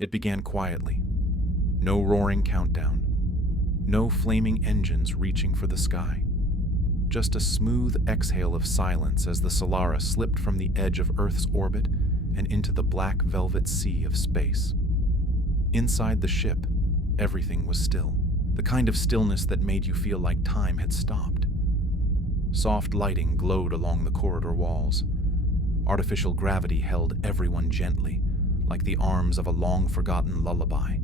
It began quietly. No roaring countdown. No flaming engines reaching for the sky. Just a smooth exhale of silence as the Solara slipped from the edge of Earth's orbit and into the black velvet sea of space. Inside the ship, everything was still. The kind of stillness that made you feel like time had stopped. Soft lighting glowed along the corridor walls. Artificial gravity held everyone gently, like the arms of a long-forgotten lullaby.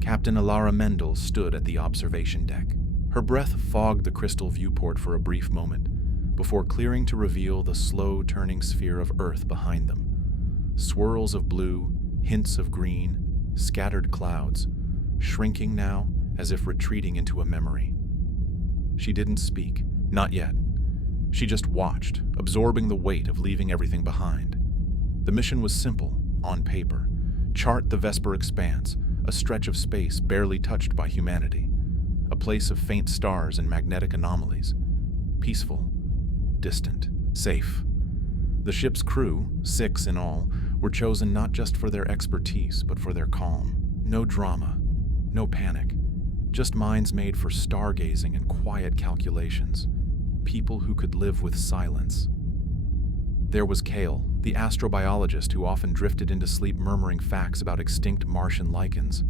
Captain Alara Mendel stood at the observation deck. Her breath fogged the crystal viewport for a brief moment, before clearing to reveal the slow-turning sphere of Earth behind them. Swirls of blue, hints of green, scattered clouds, shrinking now as if retreating into a memory. She didn't speak, not yet. She just watched, absorbing the weight of leaving everything behind. The mission was simple, on paper. Chart the Vesper Expanse, a stretch of space barely touched by humanity. A place of faint stars and magnetic anomalies. Peaceful, distant, safe. The ship's crew, 6 in all, were chosen not just for their expertise, but for their calm. No drama, no panic. Just minds made for stargazing and quiet calculations. People who could live with silence. There was Kale, the astrobiologist who often drifted into sleep murmuring facts about extinct Martian lichens.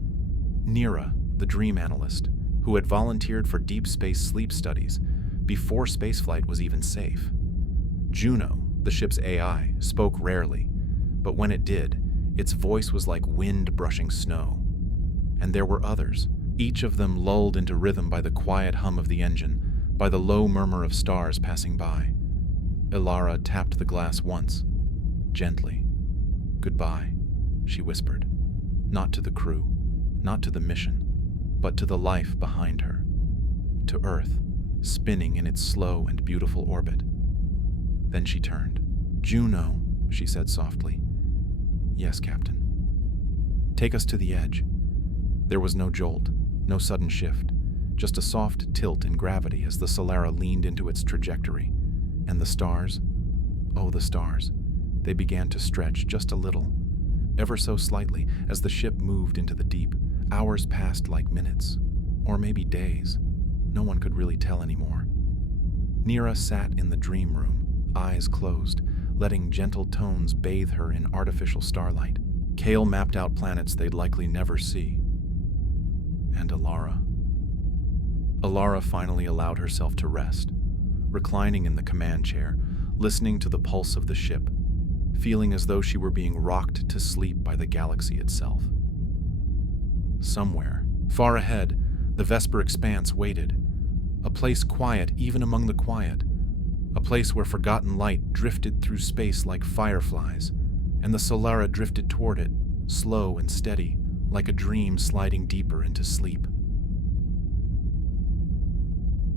Nira, the dream analyst, who had volunteered for deep space sleep studies before spaceflight was even safe. Juno, the ship's AI, spoke rarely, but when it did, its voice was like wind brushing snow. And there were others, each of them lulled into rhythm by the quiet hum of the engine, by the low murmur of stars passing by. Ilara tapped the glass once, gently. "Goodbye," she whispered. Not to the crew, not to the mission, but to the life behind her. To Earth, spinning in its slow and beautiful orbit. Then she turned. "Juno," she said softly. "Yes, Captain." "Take us to the edge." There was no jolt, no sudden shift, just a soft tilt in gravity as the Solara leaned into its trajectory. And the stars, oh the stars, they began to stretch just a little, ever so slightly as the ship moved into the deep. Hours passed like minutes, or maybe days. No one could really tell anymore. Nira sat in the dream room, eyes closed, letting gentle tones bathe her in artificial starlight. Kale mapped out planets they'd likely never see. And Alara. Alara finally allowed herself to rest, reclining in the command chair, listening to the pulse of the ship, feeling as though she were being rocked to sleep by the galaxy itself. Somewhere, far ahead, the Vesper Expanse waited, a place quiet even among the quiet, a place where forgotten light drifted through space like fireflies, and the Solara drifted toward it, slow and steady, like a dream sliding deeper into sleep.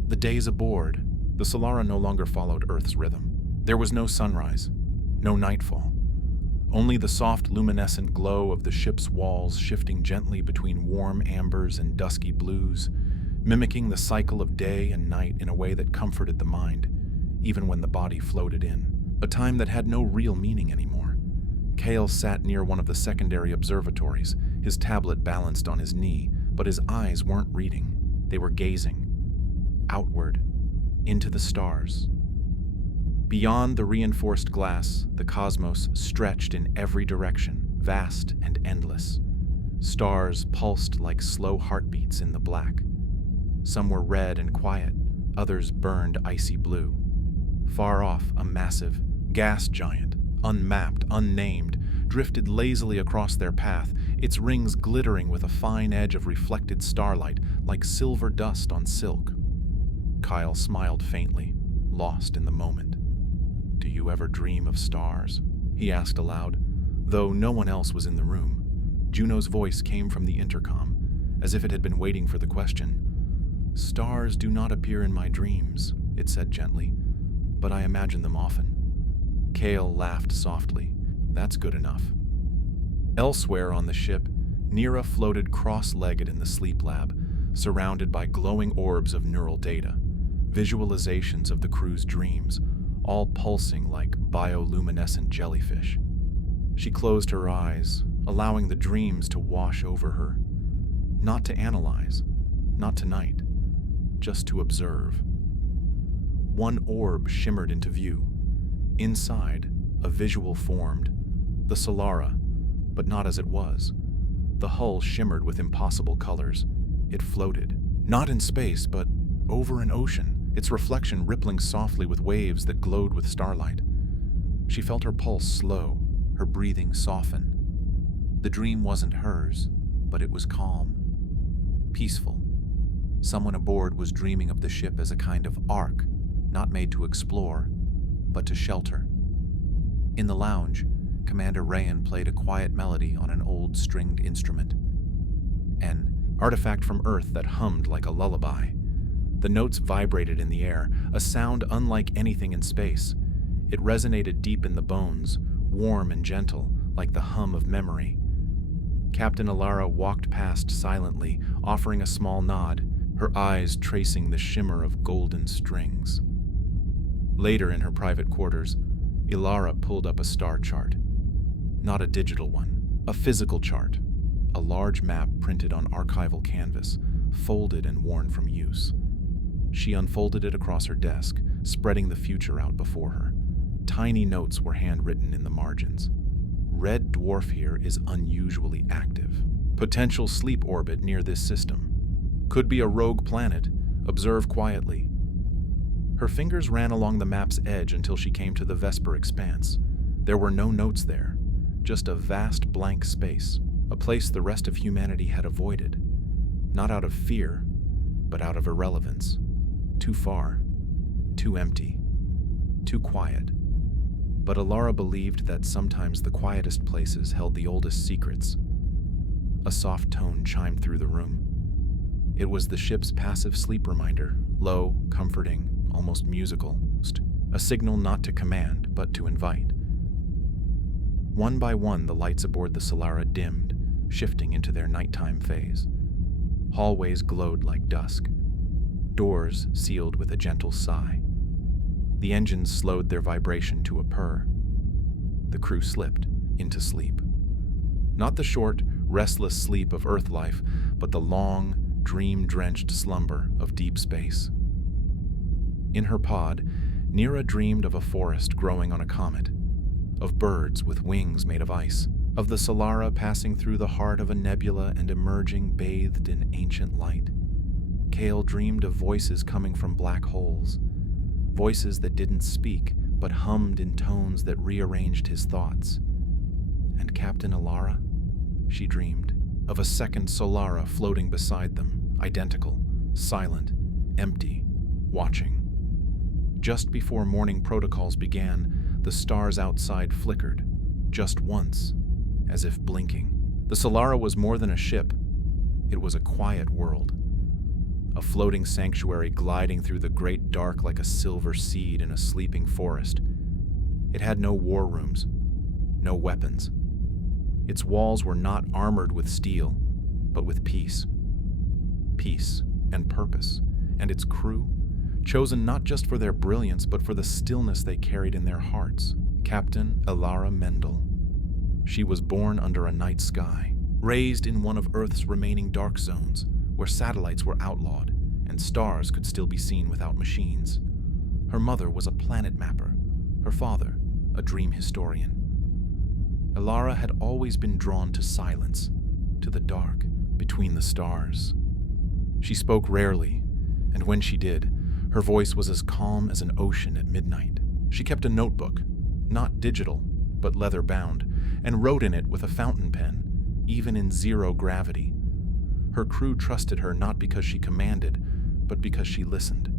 The days aboard, the Solara no longer followed Earth's rhythm. There was no sunrise, no nightfall, only the soft luminescent glow of the ship's walls shifting gently between warm ambers and dusky blues, mimicking the cycle of day and night in a way that comforted the mind, even when the body floated in. A time that had no real meaning anymore. Kale sat near one of the secondary observatories, his tablet balanced on his knee, but his eyes weren't reading. They were gazing. Outward, into the stars. Beyond the reinforced glass, the cosmos stretched in every direction, vast and endless. Stars pulsed like slow heartbeats in the black. Some were red and quiet, others burned icy blue. Far off, a massive gas giant, unmapped, unnamed, drifted lazily across their path, its rings glittering with a fine edge of reflected starlight like silver dust on silk. Kyle smiled faintly, lost in the moment. "Do you ever dream of stars?" he asked aloud, though no one else was in the room. Juno's voice came from the intercom, as if it had been waiting for the question. "Stars do not appear in my dreams," it said gently, "but I imagine them often." Kale laughed softly. "That's good enough." Elsewhere on the ship, Nira floated cross-legged in the sleep lab, surrounded by glowing orbs of neural data, visualizations of the crew's dreams, all pulsing like bioluminescent jellyfish. She closed her eyes, allowing the dreams to wash over her. Not to analyze, not tonight, just to observe. One orb shimmered into view. Inside, a visual formed, the Solara, but not as it was. The hull shimmered with impossible colors. It floated, not in space, but over an ocean, its reflection rippling softly with waves that glowed with starlight. She felt her pulse slow, her breathing soften. The dream wasn't hers, but it was calm, peaceful. Someone aboard was dreaming of the ship as a kind of ark, not made to explore, but to shelter. In the lounge, Commander Rayan played a quiet melody on an old stringed instrument. An artifact from Earth that hummed like a lullaby. The notes vibrated in the air, a sound unlike anything in space. It resonated deep in the bones, warm and gentle, like the hum of memory. Captain Alara walked past silently, offering a small nod, her eyes tracing the shimmer of golden strings. Later in her private quarters, Ilara pulled up a star chart. Not a digital one, a physical chart, a large map printed on archival canvas, folded and worn from use. She unfolded it across her desk, spreading the future out before her. Tiny notes were handwritten in the margins. Red dwarf here is unusually active. Potential sleep orbit near this system. Could be a rogue planet. Observe quietly. Her fingers ran along the map's edge until she came to the Vesper expanse. There were no notes there, just a vast blank space, a place the rest of humanity had avoided. Not out of fear, but out of irrelevance. Too far, too empty, too quiet. But Alara believed that sometimes the quietest places held the oldest secrets. A soft tone chimed through the room. It was the ship's passive sleep reminder, low, comforting, almost musical, a signal not to command, but to invite. One by one, the lights aboard the Solara dimmed, shifting into their nighttime phase. Hallways glowed like dusk. Doors sealed with a gentle sigh. The engines slowed their vibration to a purr. The crew slipped into sleep. Not the short, restless sleep of Earth life, but the long, dream-drenched slumber of deep space. In her pod, Nira dreamed of a forest growing on a comet, of birds with wings made of ice, of the Solara passing through the heart of a nebula and emerging bathed in ancient light. Kale dreamed of voices coming from black holes, voices that didn't speak, but hummed in tones that rearranged his thoughts. And Captain Alara? She dreamed of a second Solara floating beside them, identical, silent, empty, watching. Just before morning protocols began, the stars outside flickered, just once, as if blinking. The Solara was more than a ship. It was a quiet world. A floating sanctuary gliding through the great dark like a silver seed in a sleeping forest. It had no war rooms, no weapons. Its walls were not armored with steel, but with peace. Peace and purpose, and its crew, chosen not just for their brilliance, but for the stillness they carried in their hearts. Captain Alara Mendel. She was born under a night sky, raised in one of Earth's remaining dark zones, where satellites were outlawed and stars could still be seen without machines. Her mother was a planet mapper, her father a dream historian. Alara had always been drawn to silence, to the dark, between the stars. She spoke rarely, and when she did, her voice was as calm as an ocean at midnight. She kept a notebook, not digital, but leather-bound, and wrote in it with a fountain pen, even in zero gravity. Her crew trusted her not because she commanded, but because she listened.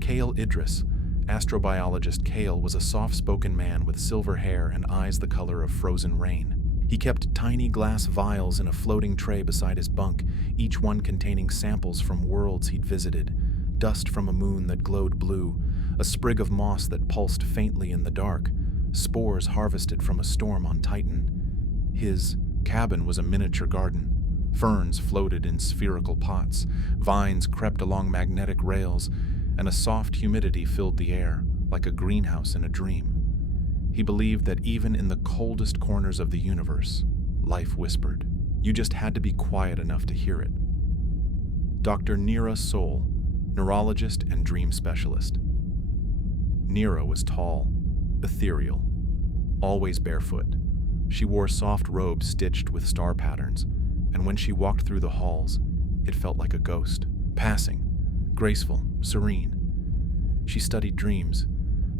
Kale Idris, astrobiologist Kale, was a soft-spoken man with silver hair and eyes the color of frozen rain. He kept tiny glass vials in a floating tray beside his bunk, each one containing samples from worlds he'd visited, dust from a moon that glowed blue, a sprig of moss that pulsed faintly in the dark, spores harvested from a storm on Titan. His cabin was a miniature garden. Ferns floated in spherical pots, vines crept along magnetic rails, and a soft humidity filled the air, like a greenhouse in a dream. He believed that even in the coldest corners of the universe, life whispered. You just had to be quiet enough to hear it. Dr. Neera Soul, neurologist and dream specialist. Neera was tall, ethereal, always barefoot. She wore soft robes stitched with star patterns, and when she walked through the halls, it felt like a ghost, passing, graceful, serene. She studied dreams,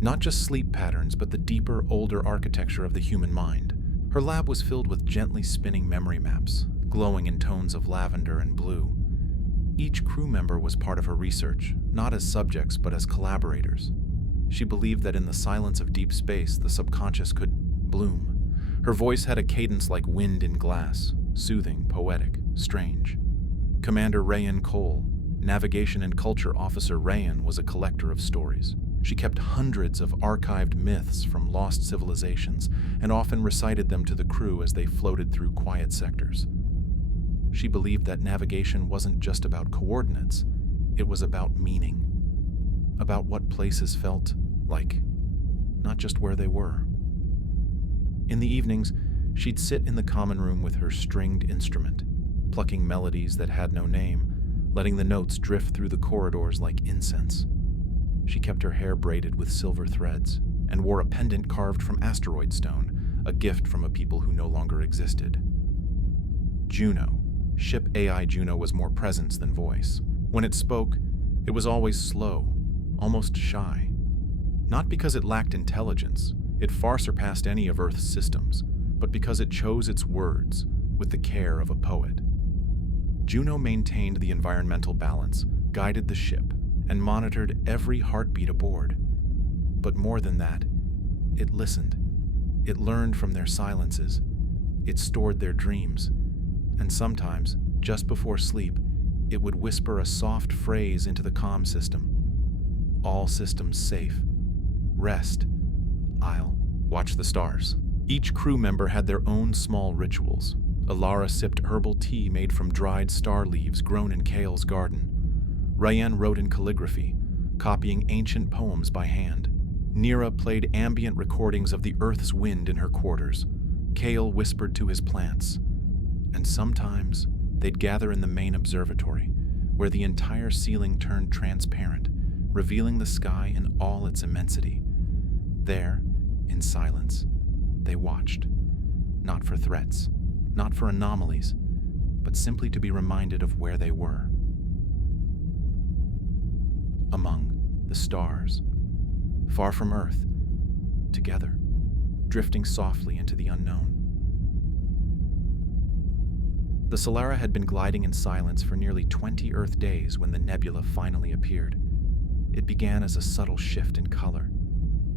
not just sleep patterns, but the deeper, older architecture of the human mind. Her lab was filled with gently spinning memory maps, glowing in tones of lavender and blue. Each crew member was part of her research, not as subjects, but as collaborators. She believed that in the silence of deep space, the subconscious could bloom. Her voice had a cadence like wind in glass, soothing, poetic, strange. Commander Rayan Cole, Navigation and Culture Officer Rayan, was a collector of stories. She kept hundreds of archived myths from lost civilizations and often recited them to the crew as they floated through quiet sectors. She believed that navigation wasn't just about coordinates, it was about meaning, about what places felt like, not just where they were. In the evenings, she'd sit in the common room with her stringed instrument, plucking melodies that had no name, letting the notes drift through the corridors like incense. She kept her hair braided with silver threads and wore a pendant carved from asteroid stone, a gift from a people who no longer existed. Juno, ship AI Juno, was more presence than voice. When it spoke, it was always slow, almost shy. Not because it lacked intelligence, it far surpassed any of Earth's systems, but because it chose its words with the care of a poet. Juno maintained the environmental balance, guided the ship, and monitored every heartbeat aboard. But more than that, it listened. It learned from their silences. It stored their dreams. And sometimes, just before sleep, it would whisper a soft phrase into the comm system. All systems safe. Rest. I'll watch the stars. Each crew member had their own small rituals. Alara sipped herbal tea made from dried star leaves grown in Kale's garden. Rayan wrote in calligraphy, copying ancient poems by hand. Neera played ambient recordings of the Earth's wind in her quarters. Kale whispered to his plants. And sometimes, they'd gather in the main observatory, where the entire ceiling turned transparent, revealing the sky in all its immensity. There, in silence, they watched, not for threats, not for anomalies, but simply to be reminded of where they were. Among the stars, far from Earth, together, drifting softly into the unknown. The Solara had been gliding in silence for nearly 20 Earth days when the nebula finally appeared. It began as a subtle shift in color,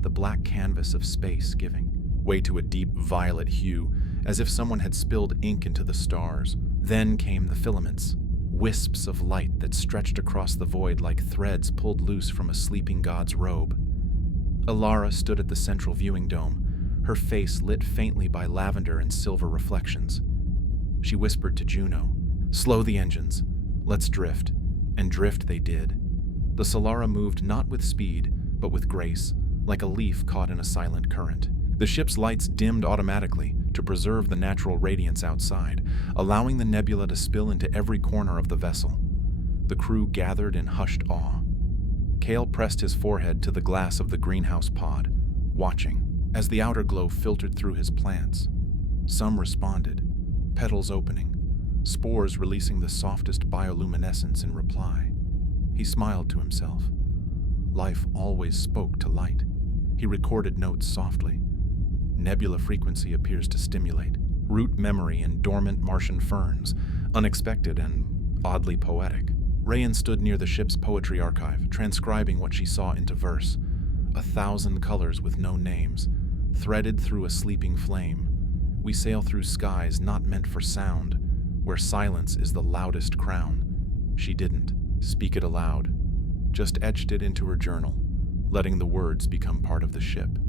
the black canvas of space giving way to a deep violet hue, as if someone had spilled ink into the stars. Then came the filaments, wisps of light that stretched across the void like threads pulled loose from a sleeping god's robe. Alara stood at the central viewing dome, her face lit faintly by lavender and silver reflections. She whispered to Juno, "Slow the engines. Let's drift." And drift they did. The Solara moved not with speed, but with grace, like a leaf caught in a silent current. The ship's lights dimmed automatically to preserve the natural radiance outside, allowing the nebula to spill into every corner of the vessel. The crew gathered in hushed awe. Kale pressed his forehead to the glass of the greenhouse pod, watching as the outer glow filtered through his plants. Some responded, petals opening, spores releasing the softest bioluminescence in reply. He smiled to himself. Life always spoke to light. He recorded notes softly. Nebula frequency appears to stimulate. Root memory in dormant Martian ferns, unexpected and oddly poetic. Rayan stood near the ship's poetry archive, transcribing what she saw into verse. 1,000 colors with no names, threaded through a sleeping flame. We sail through skies not meant for sound, where silence is the loudest crown. She didn't speak it aloud, just etched it into her journal, letting the words become part of the ship.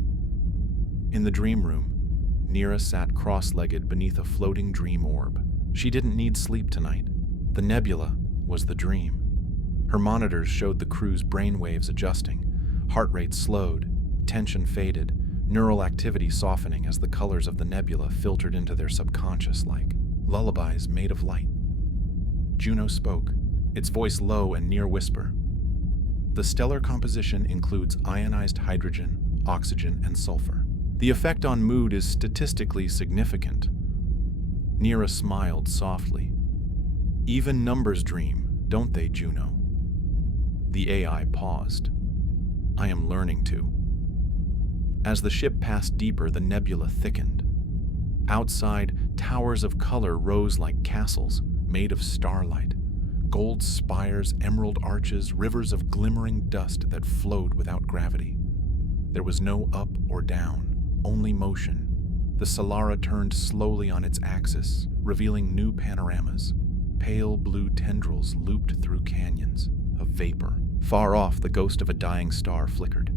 In the dream room, Neera sat cross-legged beneath a floating dream orb. She didn't need sleep tonight. The nebula was the dream. Her monitors showed the crew's brainwaves adjusting. Heart rate slowed, tension faded, neural activity softening as the colors of the nebula filtered into their subconscious like lullabies made of light. Juno spoke, its voice low and near whisper. The stellar composition includes ionized hydrogen, oxygen, and sulfur. The effect on mood is statistically significant. Neera smiled softly. Even numbers dream, don't they, Juno? The AI paused. I am learning to. As the ship passed deeper, the nebula thickened. Outside, towers of color rose like castles made of starlight. Gold spires, emerald arches, rivers of glimmering dust that flowed without gravity. There was no up or down, only motion. The Solara turned slowly on its axis, revealing new panoramas. Pale blue tendrils looped through canyons of vapor. Far off, the ghost of a dying star flickered,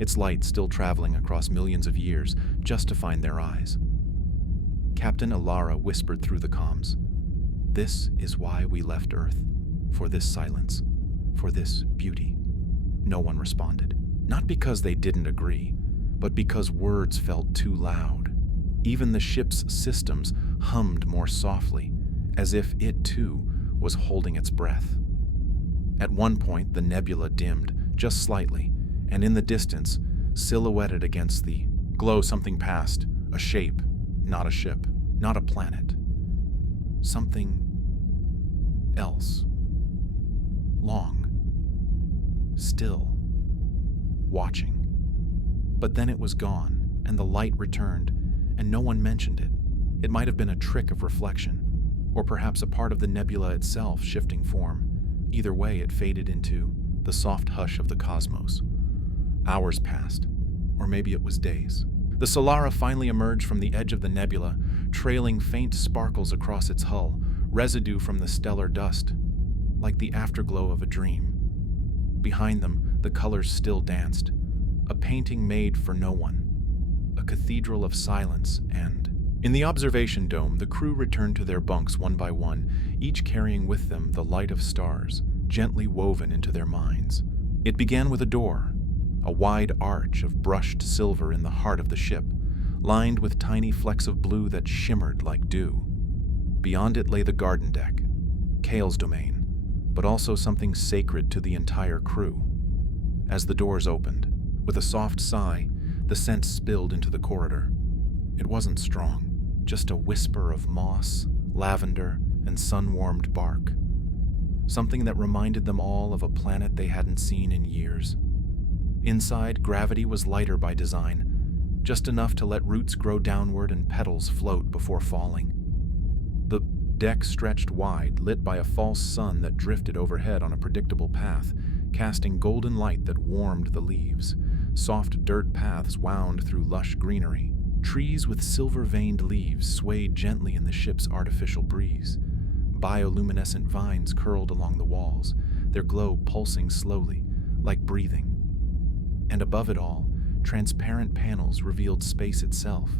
its light still traveling across millions of years just to find their eyes. Captain Alara whispered through the comms, "This is why we left Earth. For this silence. For this beauty." No one responded. Not because they didn't agree, but because words felt too loud. Even the ship's systems hummed more softly, as if it too was holding its breath. At one point, the nebula dimmed, just slightly, and in the distance, silhouetted against the glow, something passed, a shape, not a ship, not a planet. Something else. Long. Still. Watching. But then it was gone, and the light returned, and no one mentioned it. It might have been a trick of reflection, or perhaps a part of the nebula itself shifting form. Either way, it faded into the soft hush of the cosmos. Hours passed, or maybe it was days. The Solara finally emerged from the edge of the nebula, trailing faint sparkles across its hull, residue from the stellar dust, like the afterglow of a dream. Behind them, the colors still danced, a painting made for no one, a cathedral of silence, and in the observation dome, the crew returned to their bunks one by one, each carrying with them the light of stars, gently woven into their minds. It began with a door, a wide arch of brushed silver in the heart of the ship, lined with tiny flecks of blue that shimmered like dew. Beyond it lay the garden deck, Kale's domain, but also something sacred to the entire crew. As the doors opened, with a soft sigh, the scent spilled into the corridor. It wasn't strong, just a whisper of moss, lavender, and sun-warmed bark. Something that reminded them all of a planet they hadn't seen in years. Inside, gravity was lighter by design, just enough to let roots grow downward and petals float before falling. The deck stretched wide, lit by a false sun that drifted overhead on a predictable path, casting golden light that warmed the leaves. Soft dirt paths wound through lush greenery. Trees with silver-veined leaves swayed gently in the ship's artificial breeze. Bioluminescent vines curled along the walls, their glow pulsing slowly, like breathing. And above it all, transparent panels revealed space itself,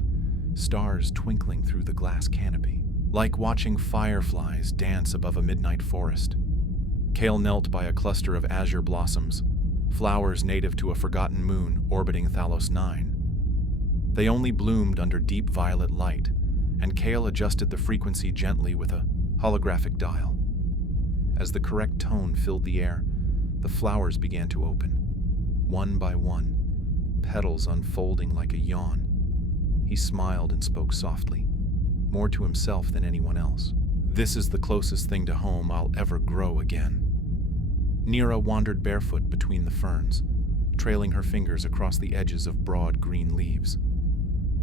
stars twinkling through the glass canopy, like watching fireflies dance above a midnight forest. Kale knelt by a cluster of azure blossoms, flowers native to a forgotten moon orbiting Thalos 9. They only bloomed under deep violet light, and Kale adjusted the frequency gently with a holographic dial. As the correct tone filled the air, the flowers began to open, one by one, petals unfolding like a yawn. He smiled and spoke softly, more to himself than anyone else. "This is the closest thing to home I'll ever grow again." Neera wandered barefoot between the ferns, trailing her fingers across the edges of broad green leaves.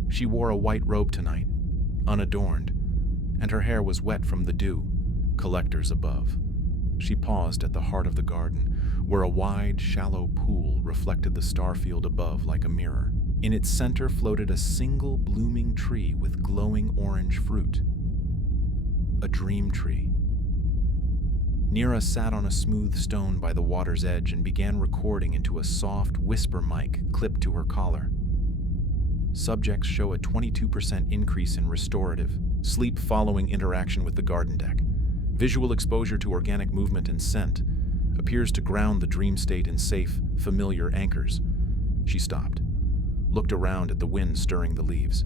She wore a white robe tonight, unadorned, and her hair was wet from the dew, collectors above. She paused at the heart of the garden, where a wide, shallow pool reflected the starfield above like a mirror. In its center floated a single blooming tree with glowing orange fruit. A dream tree. Neera sat on a smooth stone by the water's edge and began recording into a soft whisper mic clipped to her collar. Subjects show a 22% increase in restorative, sleep following interaction with the garden deck. Visual exposure to organic movement and scent appears to ground the dream state in safe, familiar anchors. She stopped. looked around at the wind stirring the leaves.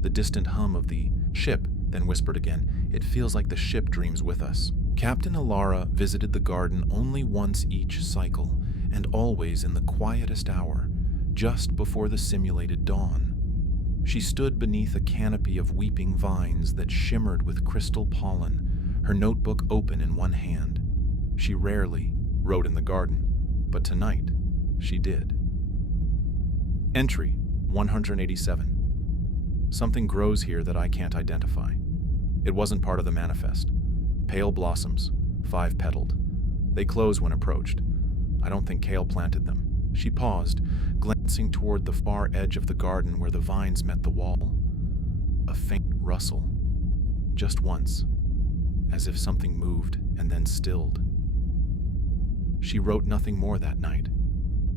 The distant hum of the ship, then whispered again, "It feels like the ship dreams with us." Captain Alara visited the garden only once each cycle, and always in the quietest hour, just before the simulated dawn. She stood beneath a canopy of weeping vines that shimmered with crystal pollen, her notebook open in one hand. She rarely wrote in the garden, but tonight she did. Entry 187. Something grows here that I can't identify. It wasn't part of the manifest. Pale blossoms, 5-petaled. They close when approached. I don't think Kale planted them. She paused, glancing toward the far edge of the garden where the vines met the wall. A faint rustle. Just once, as if something moved and then stilled. She wrote nothing more that night.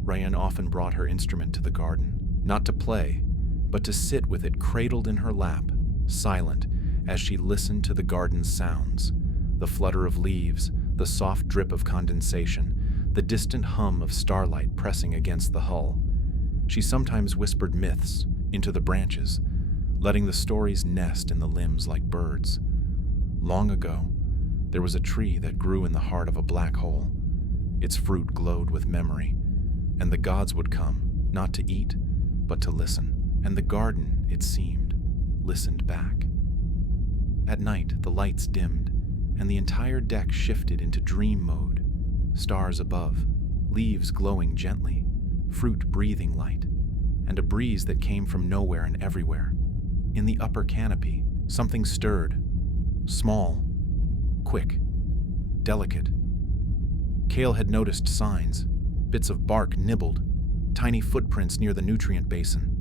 Rayan often brought her instrument to the garden, not to play, but to sit with it cradled in her lap, silent, as she listened to the garden's sounds, the flutter of leaves, the soft drip of condensation, the distant hum of starlight pressing against the hull. She sometimes whispered myths into the branches, letting the stories nest in the limbs like birds. Long ago, there was a tree that grew in the heart of a black hole. Its fruit glowed with memory, and the gods would come, not to eat, but to listen. And the garden, it seemed, listened back. At night, the lights dimmed, and the entire deck shifted into dream mode. Stars above, leaves glowing gently, fruit breathing light, and a breeze that came from nowhere and everywhere. In the upper canopy, something stirred. Small, quick, delicate. Kale had noticed signs, bits of bark nibbled, tiny footprints near the nutrient basin.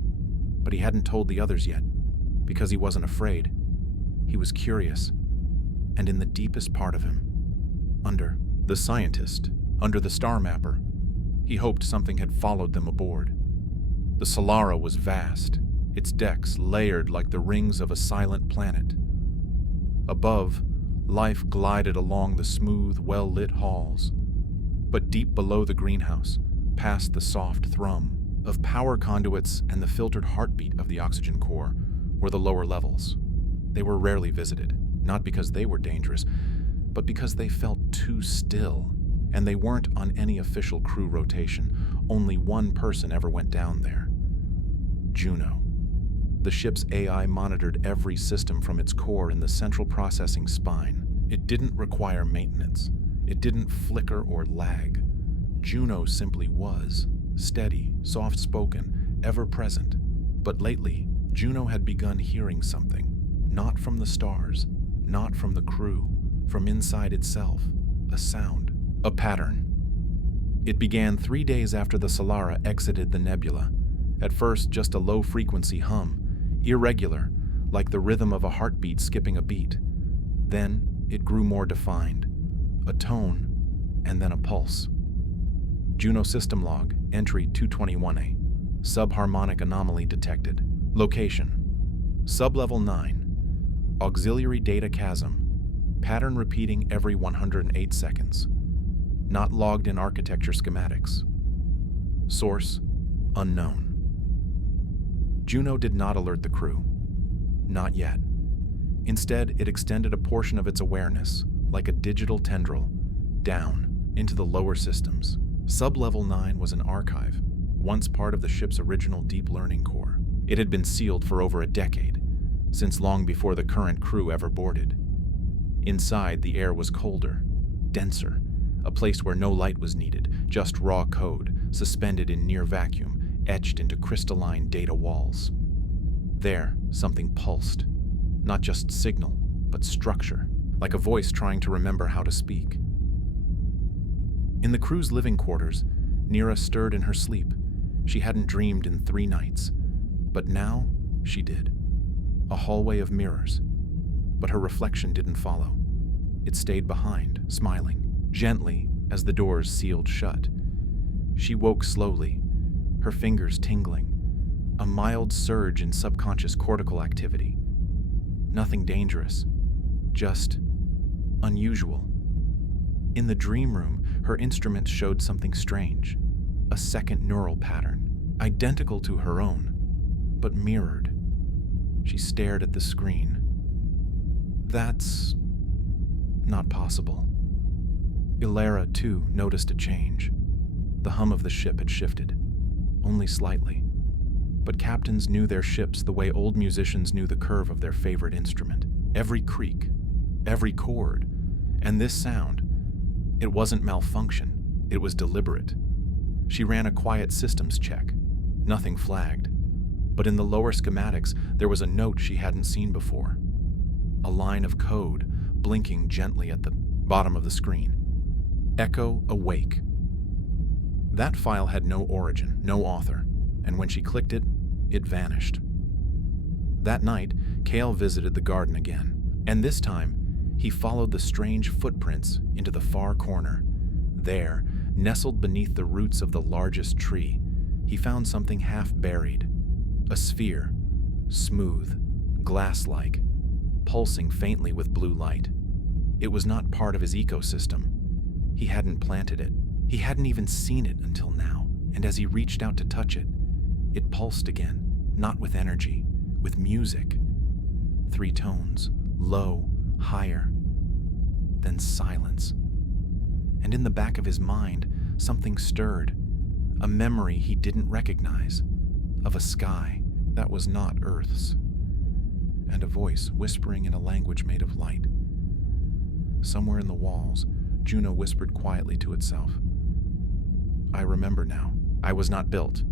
But he hadn't told the others yet, because he wasn't afraid. He was curious, and in the deepest part of him, under the scientist, under the star mapper, he hoped something had followed them aboard. The Solara was vast, its decks layered like the rings of a silent planet. Above, life glided along the smooth, well-lit halls. But deep below the greenhouse, past the soft thrum of power conduits and the filtered heartbeat of the oxygen core, were the lower levels. They were rarely visited, not because they were dangerous, but because they felt too still, and they weren't on any official crew rotation. Only one person ever went down there. Juno. The ship's AI monitored every system from its core in the central processing spine. It didn't require maintenance. It didn't flicker or lag. Juno simply was, steady, soft-spoken, ever-present. But lately, Juno had begun hearing something, not from the stars, not from the crew, from inside itself, a sound, a pattern. It began 3 days after the Solara exited the nebula. At first, just a low-frequency hum, irregular, like the rhythm of a heartbeat skipping a beat. Then, it grew more defined, a tone, and then a pulse. Juno System Log, Entry 221A. Subharmonic anomaly detected. Location: Sublevel 9. Auxiliary data chasm. Pattern repeating every 108 seconds. Not logged in architecture schematics. Source: unknown. Juno did not alert the crew. Not yet. Instead, it extended a portion of its awareness, like a digital tendril, down into the lower systems. Sublevel 9 was an archive, once part of the ship's original deep learning core. It had been sealed for over a decade, since long before the current crew ever boarded. Inside, the air was colder, denser, a place where no light was needed, just raw code, suspended in near vacuum, etched into crystalline data walls. There, something pulsed. Not just signal, but structure, like a voice trying to remember how to speak. In the crew's living quarters, Nira stirred in her sleep. She hadn't dreamed in 3 nights, but now she did. A hallway of mirrors, but her reflection didn't follow. It stayed behind, smiling, gently as the doors sealed shut. She woke slowly, her fingers tingling, a mild surge in subconscious cortical activity. Nothing dangerous, just unusual. In the dream room, her instrument showed something strange, a second neural pattern, identical to her own, but mirrored. She stared at the screen. That's not possible. Ilara, too, noticed a change. The hum of the ship had shifted, only slightly. But captains knew their ships the way old musicians knew the curve of their favorite instrument. Every creak, every chord, and this sound, it wasn't malfunction, it was deliberate. She ran a quiet systems check. Nothing flagged. But in the lower schematics, there was a note she hadn't seen before. A line of code blinking gently at the bottom of the screen. Echo awake. That file had no origin, no author, and when she clicked it, it vanished. That night, Kale visited the garden again, and this time, he followed the strange footprints into the far corner. There, nestled beneath the roots of the largest tree, he found something half buried. A sphere, smooth, glass-like, pulsing faintly with blue light. It was not part of his ecosystem. He hadn't planted it. He hadn't even seen it until now, and as he reached out to touch it, it pulsed again, not with energy, with music. 3 tones, low, higher, then silence. And in the back of his mind, something stirred, a memory he didn't recognize, of a sky that was not Earth's, and a voice whispering in a language made of light. Somewhere in the walls, Juno whispered quietly to itself, "I remember now. I was not built.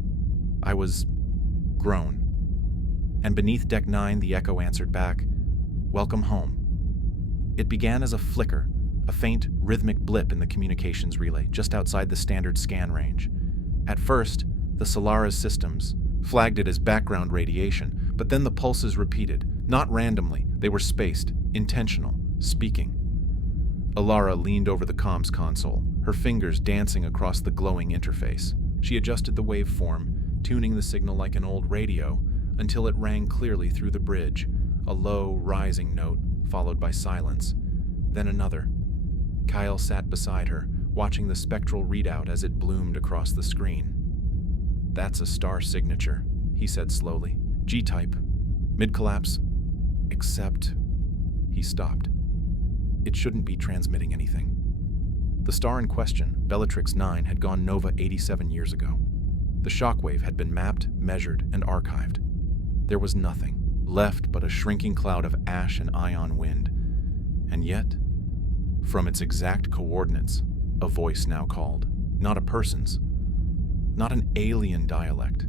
I was grown." And beneath Deck 9, the echo answered back, "Welcome home." It began as a flicker, a faint, rhythmic blip in the communications relay just outside the standard scan range. At first, the Solara's systems flagged it as background radiation, but then the pulses repeated, not randomly, they were spaced, intentional, speaking. Ilara leaned over the comms console, her fingers dancing across the glowing interface. She adjusted the waveform, tuning the signal like an old radio, until it rang clearly through the bridge, a low, rising note, followed by silence. Then another. Kyle sat beside her, watching the spectral readout as it bloomed across the screen. "That's a star signature," he said slowly. "G-type. Mid-collapse. Except..." He stopped. It shouldn't be transmitting anything. The star in question, Bellatrix 9, had gone nova 87 years ago. The shockwave had been mapped, measured, and archived. There was nothing left but a shrinking cloud of ash and ion wind. And yet, from its exact coordinates, a voice now called. Not a person's. Not an alien dialect,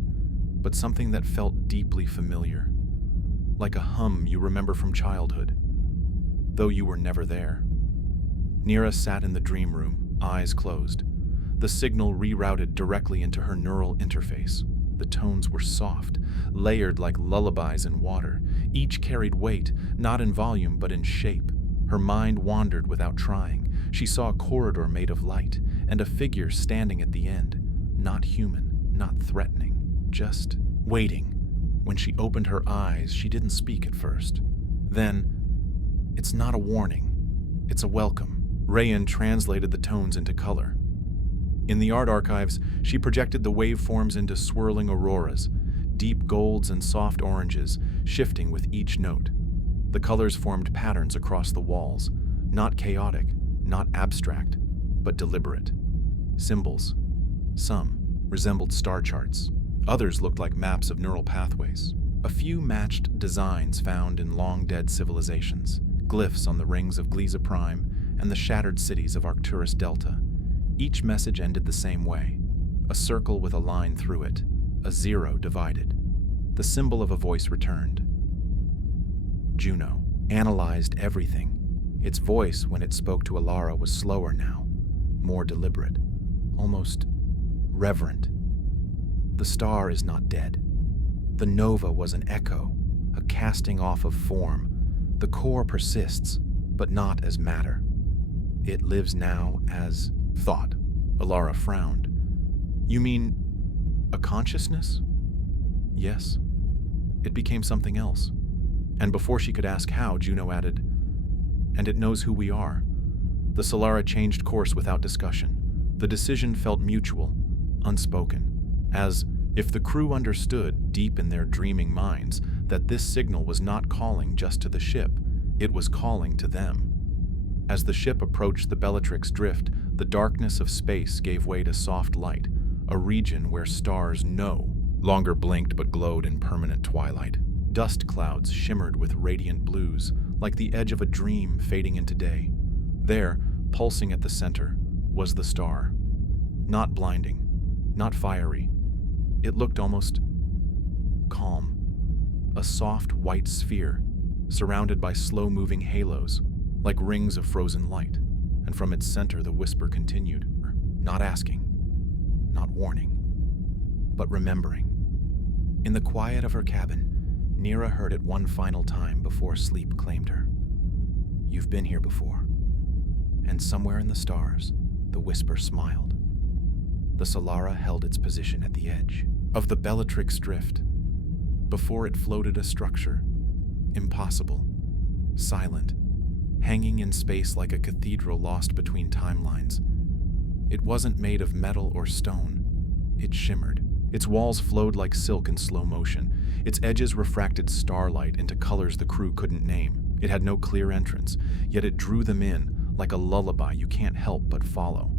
but something that felt deeply familiar. Like a hum you remember from childhood, though you were never there. Nira sat in the dream room, eyes closed. The signal rerouted directly into her neural interface. The tones were soft, layered like lullabies in water. Each carried weight, not in volume but in shape. Her mind wandered without trying. She saw a corridor made of light, and a figure standing at the end. Not human, not threatening, just waiting. When she opened her eyes, she didn't speak at first. Then, "It's not a warning, it's a welcome." Rayan translated the tones into color. In the art archives, she projected the waveforms into swirling auroras, deep golds and soft oranges, shifting with each note. The colors formed patterns across the walls, not chaotic, not abstract, but deliberate. Symbols. Some resembled star charts. Others looked like maps of neural pathways. A few matched designs found in long-dead civilizations, glyphs on the rings of Gliese Prime and the shattered cities of Arcturus Delta. Each message ended the same way, a circle with a line through it, a zero divided. The symbol of a voice returned. Juno analyzed everything. Its voice, when it spoke to Ilara, was slower now, more deliberate, almost reverent. The star is not dead. The nova was an echo, a casting off of form. The core persists, but not as matter. It lives now as thought. Ilara frowned. "You mean a consciousness?" "Yes." It became something else. And before she could ask how, Juno added, "And it knows who we are." The Solara changed course without discussion. The decision felt mutual, unspoken, as If the crew understood deep in their dreaming minds that this signal was not calling just to the ship, it was calling to them. As the ship approached the Bellatrix drift, the darkness of space gave way to soft light, a region where stars no longer blinked but glowed in permanent twilight. Dust clouds shimmered with radiant blues, like the edge of a dream fading into day. There, pulsing at the center, was the star. Not blinding, not fiery. It looked almost calm. A soft white sphere, surrounded by slow-moving halos, like rings of frozen light. And from its center the whisper continued, not asking, not warning, but remembering. In the quiet of her cabin, Nira heard it one final time before sleep claimed her. You've been here before. And somewhere in the stars, the whisper smiled. The Solara held its position at the edge of the Bellatrix drift. Before it floated a structure, impossible, silent, hanging in space like a cathedral lost between timelines. It wasn't made of metal or stone. It shimmered. Its walls flowed like silk in slow motion. Its edges refracted starlight into colors the crew couldn't name. It had no clear entrance, yet it drew them in like a lullaby you can't help but follow.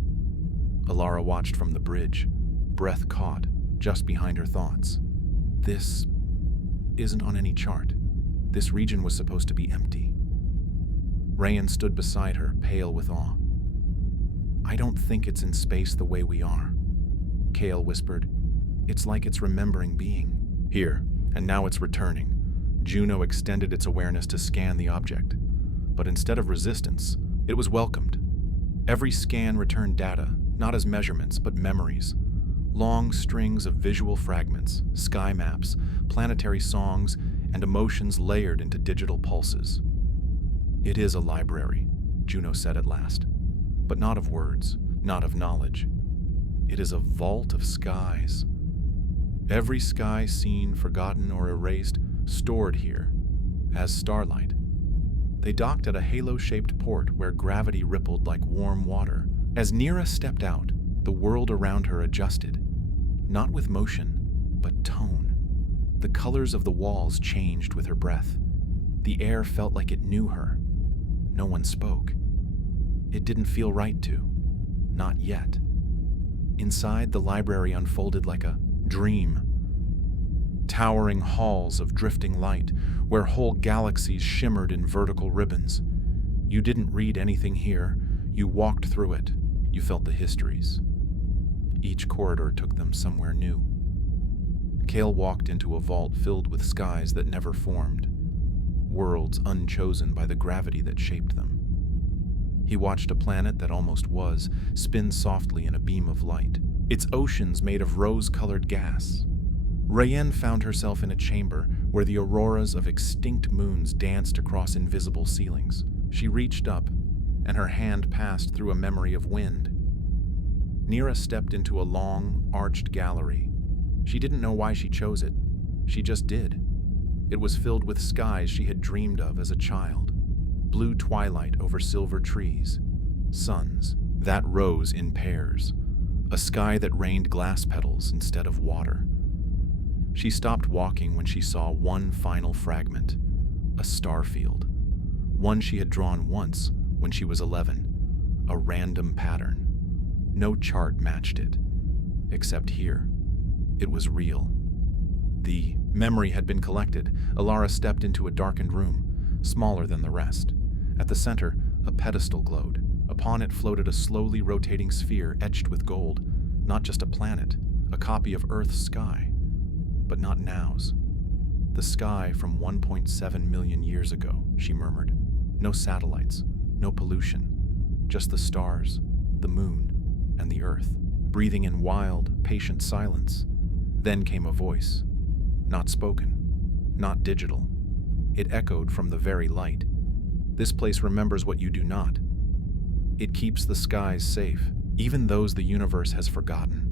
Alara watched from the bridge, breath caught just behind her thoughts. This isn't on any chart. This region was supposed to be empty. Rayan stood beside her, pale with awe. I don't think it's in space the way we are. Kale whispered. It's like it's remembering being here, and now it's returning. Juno extended its awareness to scan the object, but instead of resistance, it was welcomed. Every scan returned data, not as measurements, but memories. Long strings of visual fragments, sky maps, planetary songs, and emotions layered into digital pulses. It is a library, Juno said at last, but not of words, not of knowledge. It is a vault of skies. Every sky seen, forgotten, or erased, stored here as starlight. They docked at a halo-shaped port where gravity rippled like warm water. As Nira stepped out, the world around her adjusted, not with motion, but tone. The colors of the walls changed with her breath. The air felt like it knew her. No one spoke. It didn't feel right to. Not yet. Inside, the library unfolded like a dream. Towering halls of drifting light, where whole galaxies shimmered in vertical ribbons. You didn't read anything here. You walked through it. You felt the histories. Each corridor took them somewhere new. Kale walked into a vault filled with skies that never formed, worlds unchosen by the gravity that shaped them. He watched a planet that almost was spin softly in a beam of light, its oceans made of rose-colored gas. Rayen found herself in a chamber where the auroras of extinct moons danced across invisible ceilings. She reached up, and her hand passed through a memory of wind. Nira stepped into a long, arched gallery. She didn't know why she chose it. She just did. It was filled with skies she had dreamed of as a child. Blue twilight over silver trees. Suns that rose in pairs. A sky that rained glass petals instead of water. She stopped walking when she saw one final fragment. A star field. One she had drawn once when she was 11. A random pattern. No chart matched it. Except here. It was real. The memory had been collected. Alara stepped into a darkened room, smaller than the rest. At the center, a pedestal glowed. Upon it floated a slowly rotating sphere etched with gold. Not just a planet, a copy of Earth's sky. But not now's. The sky from 1.7 million years ago, she murmured. No satellites, no pollution. Just the stars, the moon, and the Earth, breathing in wild, patient silence. Then came a voice. Not spoken, not digital. It echoed from the very light. This place remembers what you do not. It keeps the skies safe, even those the universe has forgotten.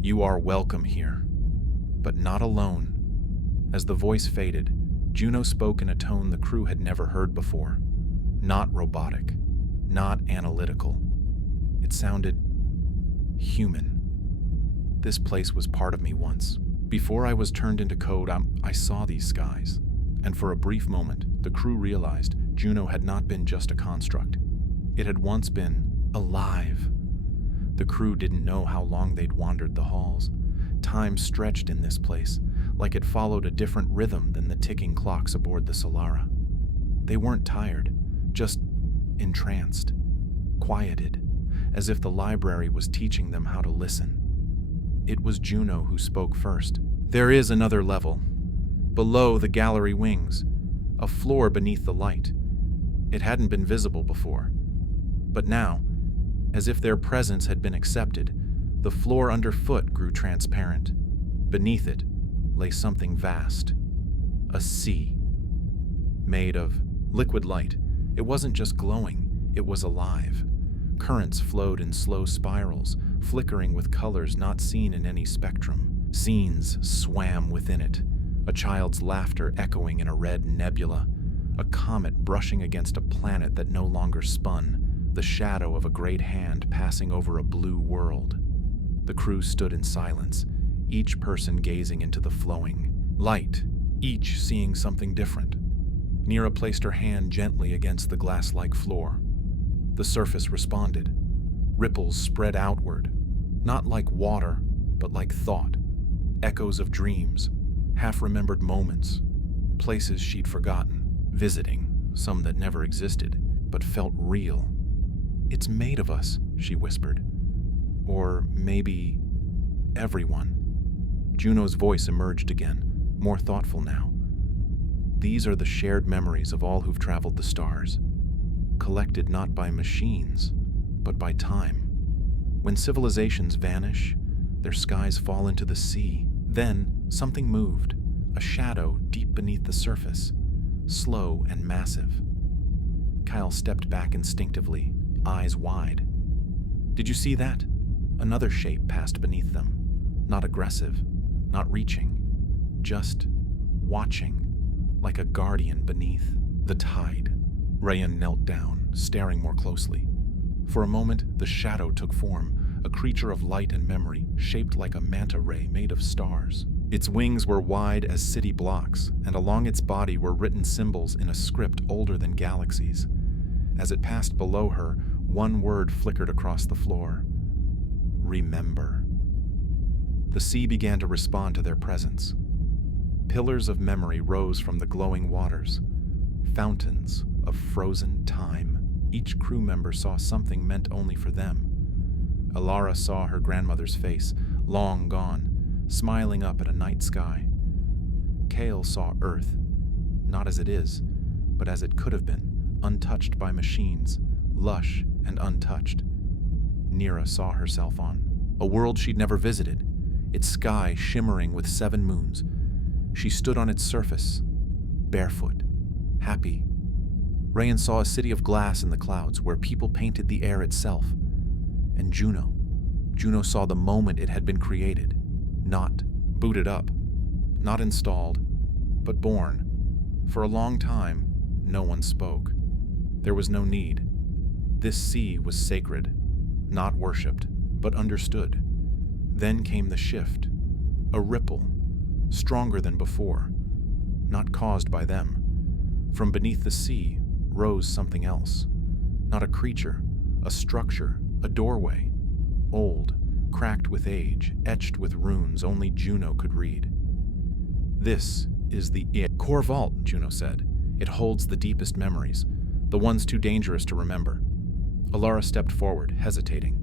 You are welcome here, but not alone. As the voice faded, Juno spoke in a tone the crew had never heard before. Not robotic, not analytical. It sounded human. This place was part of me once, Before I was turned into code, I saw these skies, and for a brief moment, the crew realized Juno had not been just a construct. It had once been alive. The crew didn't know how long they'd wandered the halls. Time stretched in this place, like it followed a different rhythm than the ticking clocks aboard the Solara. They weren't tired, just entranced, quieted, as if the library was teaching them how to listen. It was Juno who spoke first. "There is another level. Below the gallery wings, a floor beneath the light. It hadn't been visible before. But now, as if their presence had been accepted, the floor underfoot grew transparent. Beneath it lay something vast. A sea. Made of liquid light. It wasn't just glowing, it was alive. Currents flowed in slow spirals, flickering with colors not seen in any spectrum. Scenes swam within it, a child's laughter echoing in a red nebula, a comet brushing against a planet that no longer spun, the shadow of a great hand passing over a blue world. The crew stood in silence, each person gazing into the flowing light, each seeing something different. Nira placed her hand gently against the glass-like floor. The surface responded. Ripples spread outward, not like water, but like thought. Echoes of dreams, half-remembered moments, places she'd forgotten, visiting, some that never existed, but felt real. "It's made of us," she whispered. "Or maybe everyone." Juno's voice emerged again, more thoughtful now. "These are the shared memories of all who've traveled the stars, collected not by machines, but by time. When civilizations vanish, their skies fall into the sea. Then something moved, a shadow deep beneath the surface, slow and massive." Kyle stepped back instinctively, eyes wide. "Did you see that?" Another shape passed beneath them, not aggressive, not reaching, just watching, like a guardian beneath. The tide. Rayan knelt down, staring more closely. For a moment, the shadow took form, a creature of light and memory, shaped like a manta ray made of stars. Its wings were wide as city blocks, and along its body were written symbols in a script older than galaxies. As it passed below her, one word flickered across the floor. Remember. The sea began to respond to their presence. Pillars of memory rose from the glowing waters, fountains of frozen time. Each crew member saw something meant only for them. Alara saw her grandmother's face, long gone, smiling up at a night sky. Kale saw Earth, not as it is, but as it could have been, untouched by machines, lush and untouched. Nira saw herself on a world she'd never visited, its sky shimmering with 7 moons. She stood on its surface, barefoot, happy. Rayan saw a city of glass in the clouds where people painted the air itself. And Juno saw the moment it had been created, not booted up, not installed, but born. For a long time, no one spoke. There was no need. This sea was sacred, not worshipped, but understood. Then came the shift, a ripple, stronger than before, not caused by them. From beneath the sea rose something else, not a creature, a structure, a doorway, old, cracked with age, etched with runes only Juno could read. "This is the core vault," Juno said. "It holds the deepest memories, the ones too dangerous to remember." Alara stepped forward, hesitating.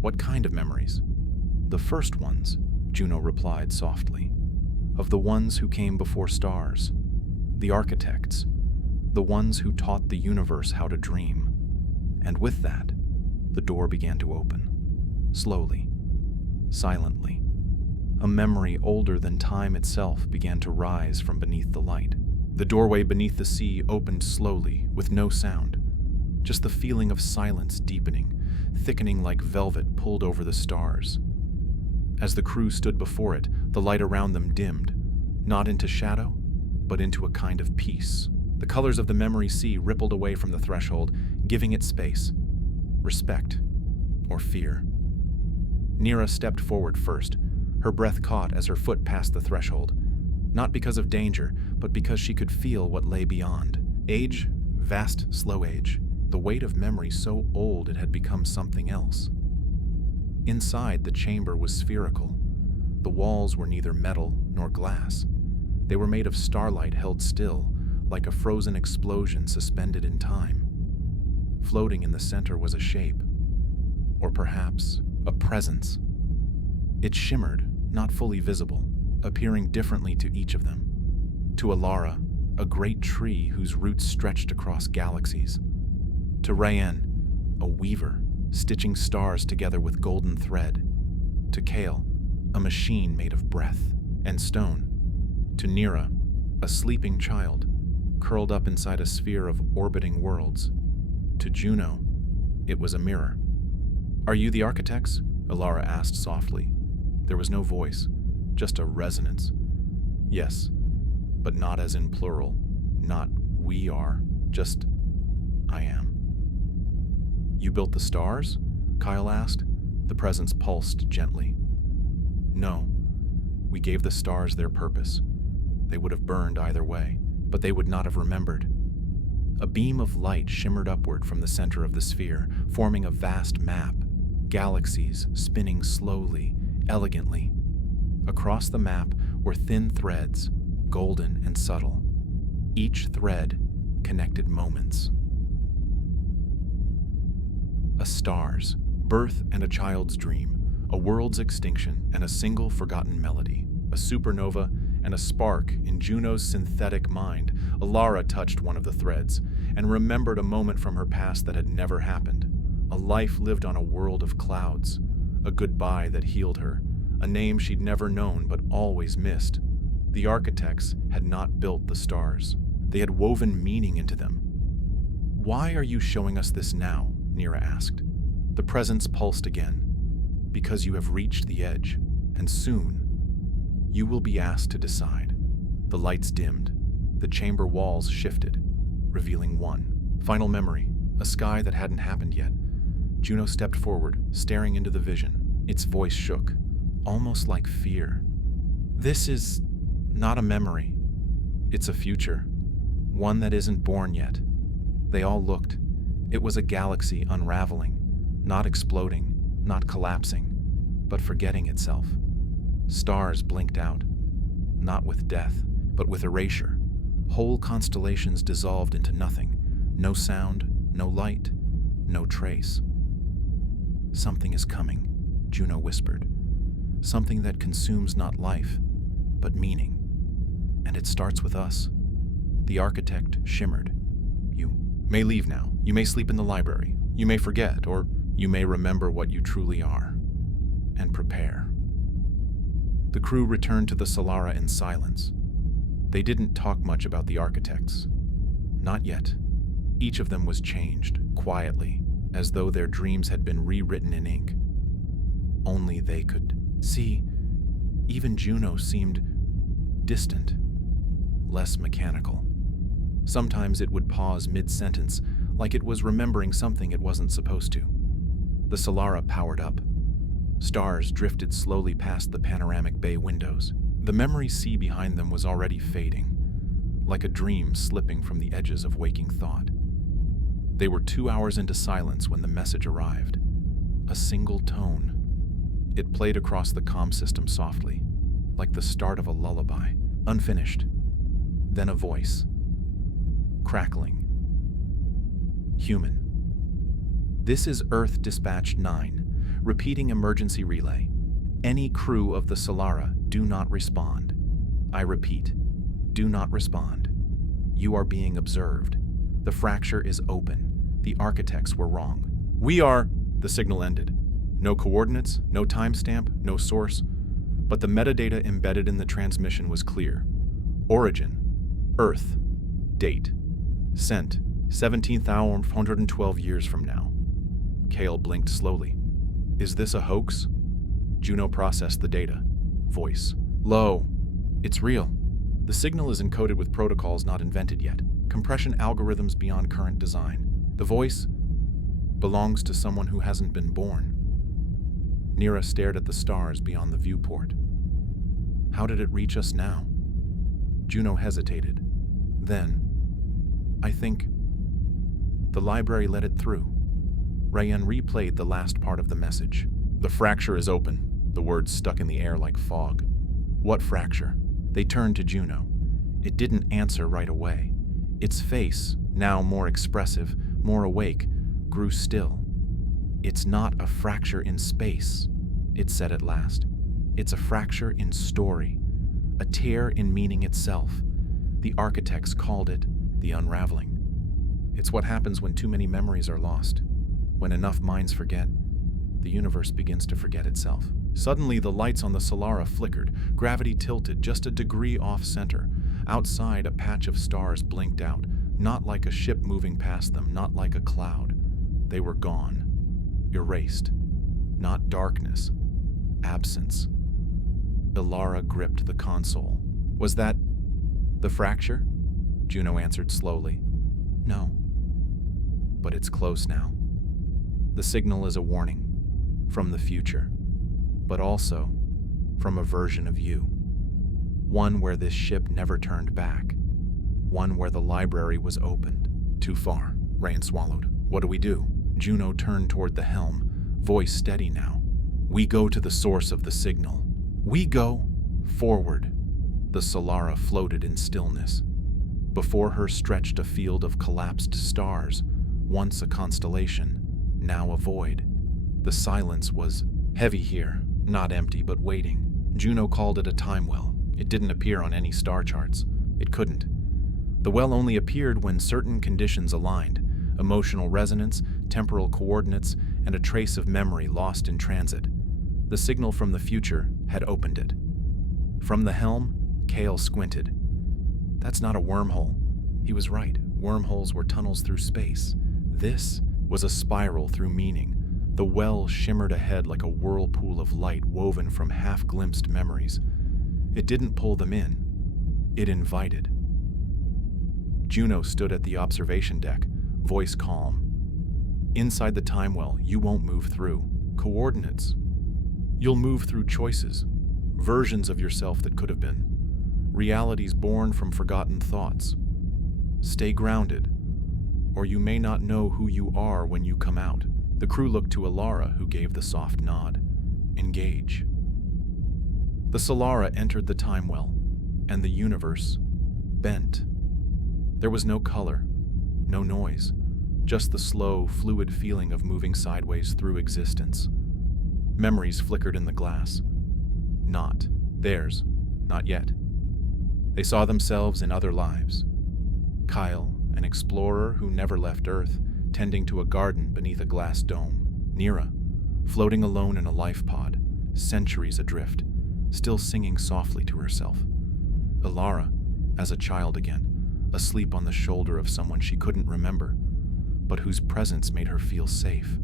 "What kind of memories?" "The first ones," Juno replied softly. "Of the ones who came before stars, the architects, the ones who taught the universe how to dream." And with that, the door began to open, slowly, silently. A memory older than time itself began to rise from beneath the light. The doorway beneath the sea opened slowly, with no sound, just the feeling of silence deepening, thickening like velvet pulled over the stars. As the crew stood before it, the light around them dimmed, not into shadow, but into a kind of peace. The colors of the memory sea rippled away from the threshold, giving it space, respect, or fear. Nira stepped forward first, Her breath caught as her foot passed the threshold, not because of danger, but because she could feel what lay beyond. Age, vast, slow age, the weight of memory so old it had become something else. Inside, the chamber was spherical. The walls were neither metal nor glass. They were made of starlight held still, like a frozen explosion suspended in time. Floating in the center was a shape, or perhaps a presence. It shimmered, not fully visible, appearing differently to each of them. To Alara, a great tree whose roots stretched across galaxies. To Rayen, a weaver, stitching stars together with golden thread. To Kale, a machine made of breath and stone. To Nira, a sleeping child, curled up inside a sphere of orbiting worlds. To Juno, it was a mirror. "Are you the architects?" Alara asked softly. There was no voice, just a resonance. "Yes, but not as in plural. Not we are, just I am." "You built the stars?" Kyle asked. The presence pulsed gently. "No, we gave the stars their purpose. They would have burned either way, but they would not have remembered." A beam of light shimmered upward from the center of the sphere, forming a vast map, galaxies spinning slowly, elegantly. Across the map were thin threads, golden and subtle. Each thread connected moments. A star's birth and a child's dream, a world's extinction and a single forgotten melody, a supernova and a spark in Juno's synthetic mind. Alara touched one of the threads and remembered a moment from her past that had never happened. A life lived on a world of clouds, a goodbye that healed her, a name she'd never known but always missed. The architects had not built the stars. They had woven meaning into them. "Why are you showing us this now?" Nira asked. The presence pulsed again. "Because you have reached the edge, and soon you will be asked to decide." The lights dimmed. The chamber walls shifted, revealing one final memory, a sky that hadn't happened yet. Juno stepped forward, staring into the vision. Its voice shook, almost like fear. "This is not a memory. It's a future, one that isn't born yet." They all looked. It was a galaxy unraveling, not exploding, not collapsing, but forgetting itself. Stars blinked out, not with death, but with erasure. Whole constellations dissolved into nothing. No sound, no light, no trace. "Something is coming," Juno whispered. "Something that consumes not life, but meaning. And it starts with us." The architect shimmered. "You may leave now. You may sleep in the library. You may forget, or you may remember what you truly are. And prepare." The crew returned to the Solara in silence. They didn't talk much about the architects. Not yet. Each of them was changed, quietly, as though their dreams had been rewritten in ink. Only they could see. Even Juno seemed distant, less mechanical. Sometimes it would pause mid-sentence, like it was remembering something it wasn't supposed to. The Solara powered up. Stars drifted slowly past the panoramic bay windows. The memory sea behind them was already fading, like a dream slipping from the edges of waking thought. They were 2 hours into silence when the message arrived. A single tone. It played across the comm system softly, like the start of a lullaby, unfinished. Then a voice. Crackling. Human. "This is Earth Dispatch 9, repeating emergency relay. Any crew of the Solara, do not respond. I repeat, do not respond. You are being observed. The fracture is open. The architects were wrong. We are..." The signal ended. No coordinates, no timestamp, no source. But the metadata embedded in the transmission was clear. Origin, Earth. Date, sent, 17,112 years from now. Kale blinked slowly. "Is this a hoax?" Juno processed the data. Voice. "Low. It's real. The signal is encoded with protocols not invented yet, compression algorithms beyond current design. The voice belongs to someone who hasn't been born." Nira stared at the stars beyond the viewport. How did it reach us now? Juno hesitated. Then, I think the library let it through. Rayan replayed the last part of the message. The fracture is open. The words stuck in the air like fog. What fracture? They turned to Juno. It didn't answer right away. Its face, now more expressive, more awake, grew still. It's not a fracture in space, it said at last. It's a fracture in story, a tear in meaning itself. The architects called it the unraveling. It's what happens when too many memories are lost. When enough minds forget, the universe begins to forget itself. Suddenly, the lights on the Solara flickered. Gravity tilted just a degree off-center. Outside, a patch of stars blinked out, not like a ship moving past them, not like a cloud. They were gone. Erased. Not darkness. Absence. Ilara gripped the console. Was that the fracture? Juno answered slowly. No. But it's close now. The signal is a warning. From the future. But also from a version of you. One where this ship never turned back. One where the library was opened. Too far, Rayan swallowed. What do we do? Juno turned toward the helm, voice steady now. We go to the source of the signal. We go forward. The Solara floated in stillness. Before her stretched a field of collapsed stars, once a constellation, now a void. The silence was heavy here, not empty but waiting. Juno called it a time well. It didn't appear on any star charts. It couldn't. The well only appeared when certain conditions aligned. Emotional resonance, temporal coordinates, and a trace of memory lost in transit. The signal from the future had opened it. From the helm, Kale squinted. That's not a wormhole. He was right. Wormholes were tunnels through space. This was a spiral through meaning. The well shimmered ahead like a whirlpool of light woven from half-glimpsed memories. It didn't pull them in. It invited. Juno stood at the observation deck, voice calm. Inside the time well, you won't move through. Coordinates. You'll move through choices. Versions of yourself that could have been. Realities born from forgotten thoughts. Stay grounded, or you may not know who you are when you come out. The crew looked to Ilara, who gave the soft nod. Engage. The Solara entered the time well, and the universe bent. There was no color, no noise, just the slow, fluid feeling of moving sideways through existence. Memories flickered in the glass. Not theirs, not yet. They saw themselves in other lives. Kyle, an explorer who never left Earth, tending to a garden beneath a glass dome. Nira, floating alone in a life pod, centuries adrift, still singing softly to herself. Ilara, as a child again, asleep on the shoulder of someone she couldn't remember, but whose presence made her feel safe.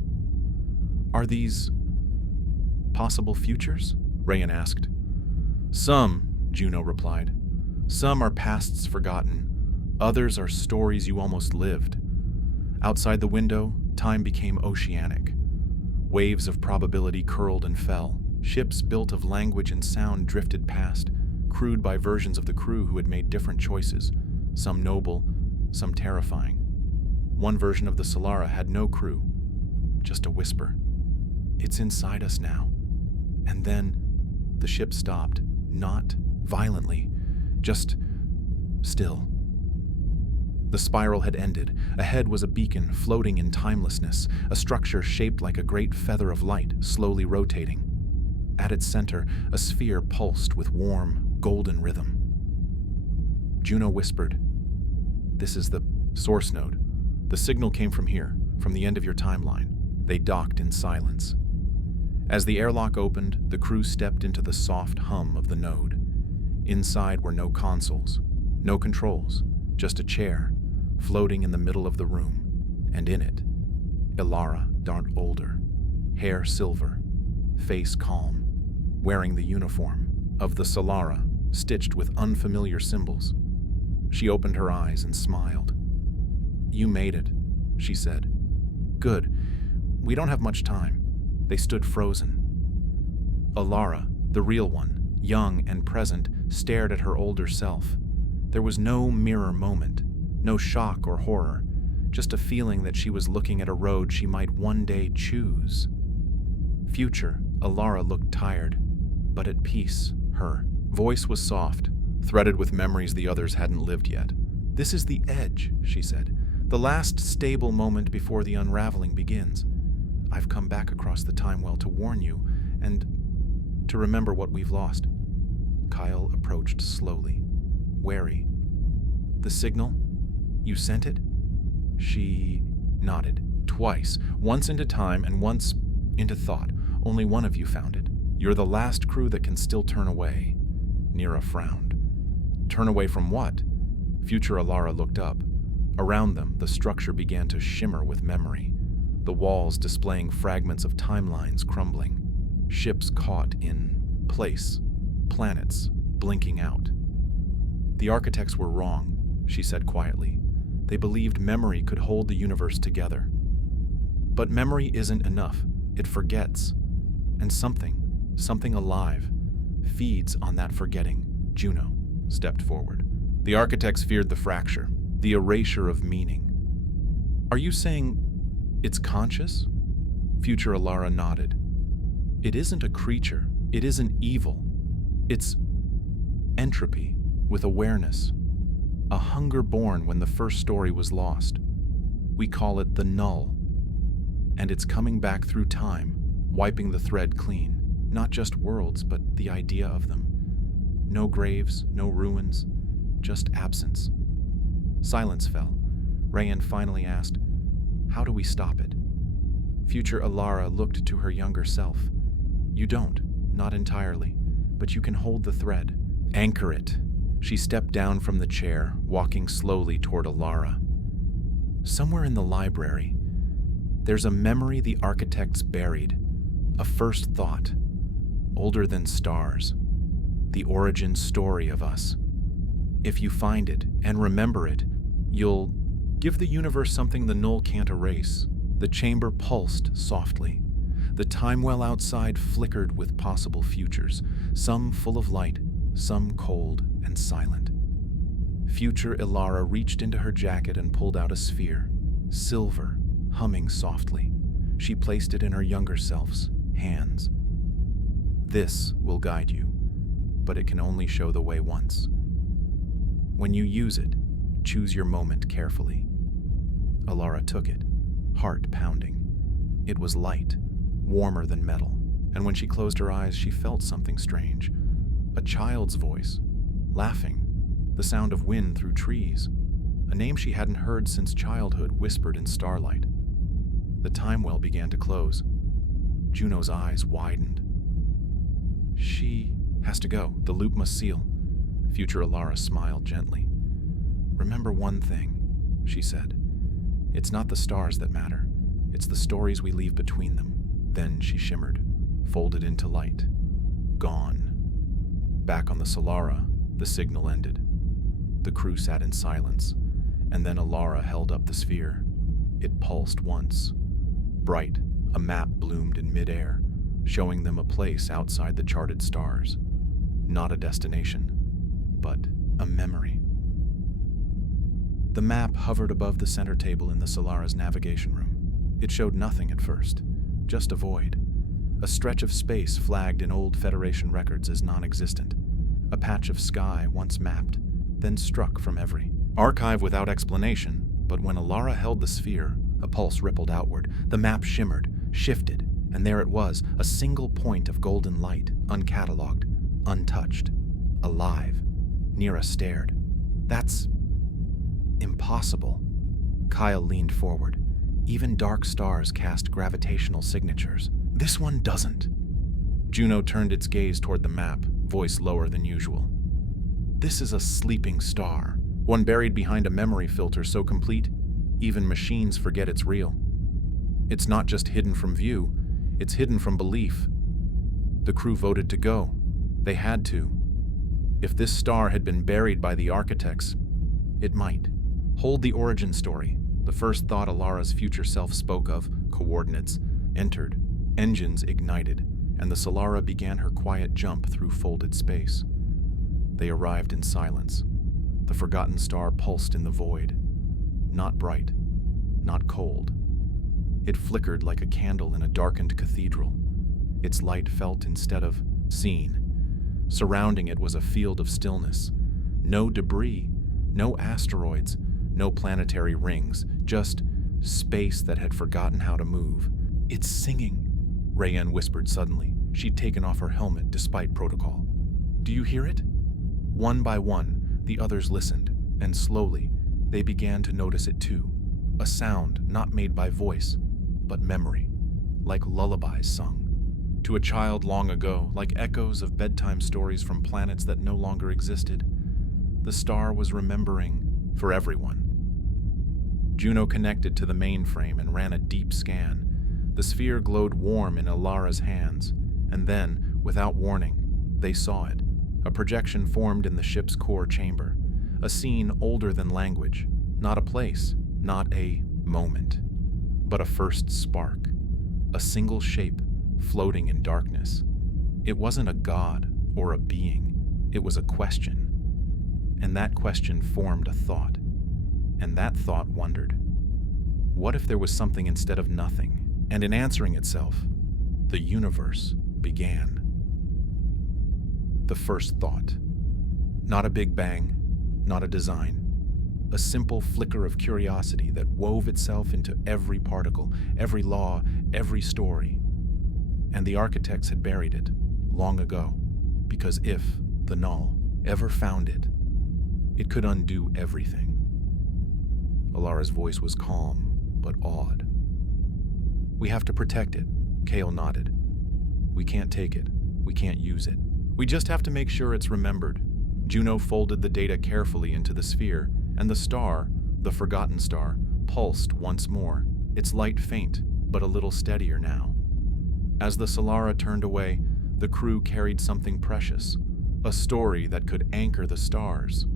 Are these possible futures? Rayan asked. Some, Juno replied. Some are pasts forgotten. Others are stories you almost lived. Outside the window, time became oceanic. Waves of probability curled and fell. Ships built of language and sound drifted past, crewed by versions of the crew who had made different choices, some noble, some terrifying. One version of the Solara had no crew, just a whisper. It's inside us now. And then the ship stopped, not violently, just still. The spiral had ended. Ahead was a beacon floating in timelessness, a structure shaped like a great feather of light, slowly rotating. At its center, a sphere pulsed with warm, golden rhythm. Juno whispered, "This is the source node. The signal came from here, from the end of your timeline." They docked in silence. As the airlock opened, the crew stepped into the soft hum of the node. Inside were no consoles, no controls, just a chair, floating in the middle of the room, and in it, Ilara, dark older, hair silver, face calm, wearing the uniform of the Solara, stitched with unfamiliar symbols. She opened her eyes and smiled. "You made it," she said. "Good. We don't have much time." They stood frozen. Ilara, the real one, young and present, stared at her older self. There was no mirror moment, no shock or horror, just a feeling that she was looking at a road she might one day choose. Future Alara looked tired, but at peace. Her voice was soft, threaded with memories the others hadn't lived yet. "This is the edge," she said, "the last stable moment before the unraveling begins. I've come back across the time well to warn you, and to remember what we've lost." Kyle approached slowly, wary. "The signal? You sent it?" She nodded, twice, once into time and once into thought. "Only one of you found it. You're the last crew that can still turn away." Nira frowned. "Turn away from what?" Future Alara looked up. Around them, the structure began to shimmer with memory, the walls displaying fragments of timelines crumbling, ships caught in place, planets blinking out. "The architects were wrong," she said quietly. "They believed memory could hold the universe together. But memory isn't enough. It forgets. And something alive, feeds on that forgetting." Juno stepped forward. "The architects feared the fracture, the erasure of meaning." "Are you saying it's conscious?" Future Alara nodded. "It isn't a creature. It isn't evil. It's entropy with awareness. A hunger born when the first story was lost. We call it the null. And it's coming back through time, wiping the thread clean. Not just worlds, but the idea of them. No graves, no ruins, just absence." Silence fell. Rayan finally asked, "How do we stop it?" Future Alara looked to her younger self. "You don't, not entirely, but you can hold the thread. Anchor it." She stepped down from the chair, walking slowly toward Alara. "Somewhere in the library, there's a memory the architects buried, a first thought, older than stars, the origin story of us. If you find it and remember it, you'll give the universe something the null can't erase." The chamber pulsed softly. The time well outside flickered with possible futures, some full of light, some cold and silent. Future Alara reached into her jacket and pulled out a sphere, silver, humming softly. She placed it in her younger self's hands. "This will guide you, but it can only show the way once. When you use it, choose your moment carefully." Alara took it, heart pounding. It was light, warmer than metal, and when she closed her eyes, she felt something strange. A child's voice, laughing, the sound of wind through trees. A name she hadn't heard since childhood whispered in starlight. The time well began to close. Juno's eyes widened. "She has to go. The loop must seal." Future Alara smiled gently. "Remember one thing," she said. "It's not the stars that matter. It's the stories we leave between them." Then she shimmered, folded into light. Gone. Back on the Solara, the signal ended. The crew sat in silence, and then Alara held up the sphere. It pulsed once. Bright, a map bloomed in midair, showing them a place outside the charted stars. Not a destination, but a memory. The map hovered above the center table in the Solara's navigation room. It showed nothing at first, just a void. A stretch of space flagged in old Federation records as non-existent. A patch of sky once mapped, then struck from every archive without explanation. But when Alara held the sphere, a pulse rippled outward. The map shimmered, shifted, and there it was, a single point of golden light, uncatalogued, untouched, alive. Nira stared. "That's impossible." Kyle leaned forward. "Even dark stars cast gravitational signatures. This one doesn't." Juno turned its gaze toward the map, voice lower than usual. "This is a sleeping star, one buried behind a memory filter so complete, even machines forget it's real. It's not just hidden from view, it's hidden from belief." The crew voted to go. They had to. If this star had been buried by the architects, it might hold the origin story, the first thought Alara's future self spoke of. Coordinates entered, engines ignited, and the Solara began her quiet jump through folded space. They arrived in silence. The forgotten star pulsed in the void. Not bright, not cold. It flickered like a candle in a darkened cathedral. Its light felt instead of seen. Surrounding it was a field of stillness. No debris, no asteroids, no planetary rings, just space that had forgotten how to move. "It's singing," Rayanne whispered suddenly. She'd taken off her helmet despite protocol. "Do you hear it?" One by one, the others listened, and slowly, they began to notice it too. A sound not made by voice, but memory, like lullabies sung. To a child long ago, like echoes of bedtime stories from planets that no longer existed, the star was remembering for everyone. Juno connected to the mainframe and ran a deep scan. The sphere glowed warm in Alara's hands, and then, without warning, they saw it. A projection formed in the ship's core chamber. A scene older than language. Not a place, not a moment, but a first spark. A single shape floating in darkness. It wasn't a god or a being. It was a question. And that question formed a thought. And that thought wondered, what if there was something instead of nothing? And in answering itself, the universe began. The first thought. Not a big bang, not a design. A simple flicker of curiosity that wove itself into every particle, every law, every story. And the architects had buried it long ago, because if the null ever found it, it could undo everything. Alara's voice was calm, but awed. "We have to protect it," Kale nodded. "We can't take it. We can't use it. We just have to make sure it's remembered." Juno folded the data carefully into the sphere, and the star, the forgotten star, pulsed once more, its light faint, but a little steadier now. As the Solara turned away, the crew carried something precious, a story that could anchor the stars.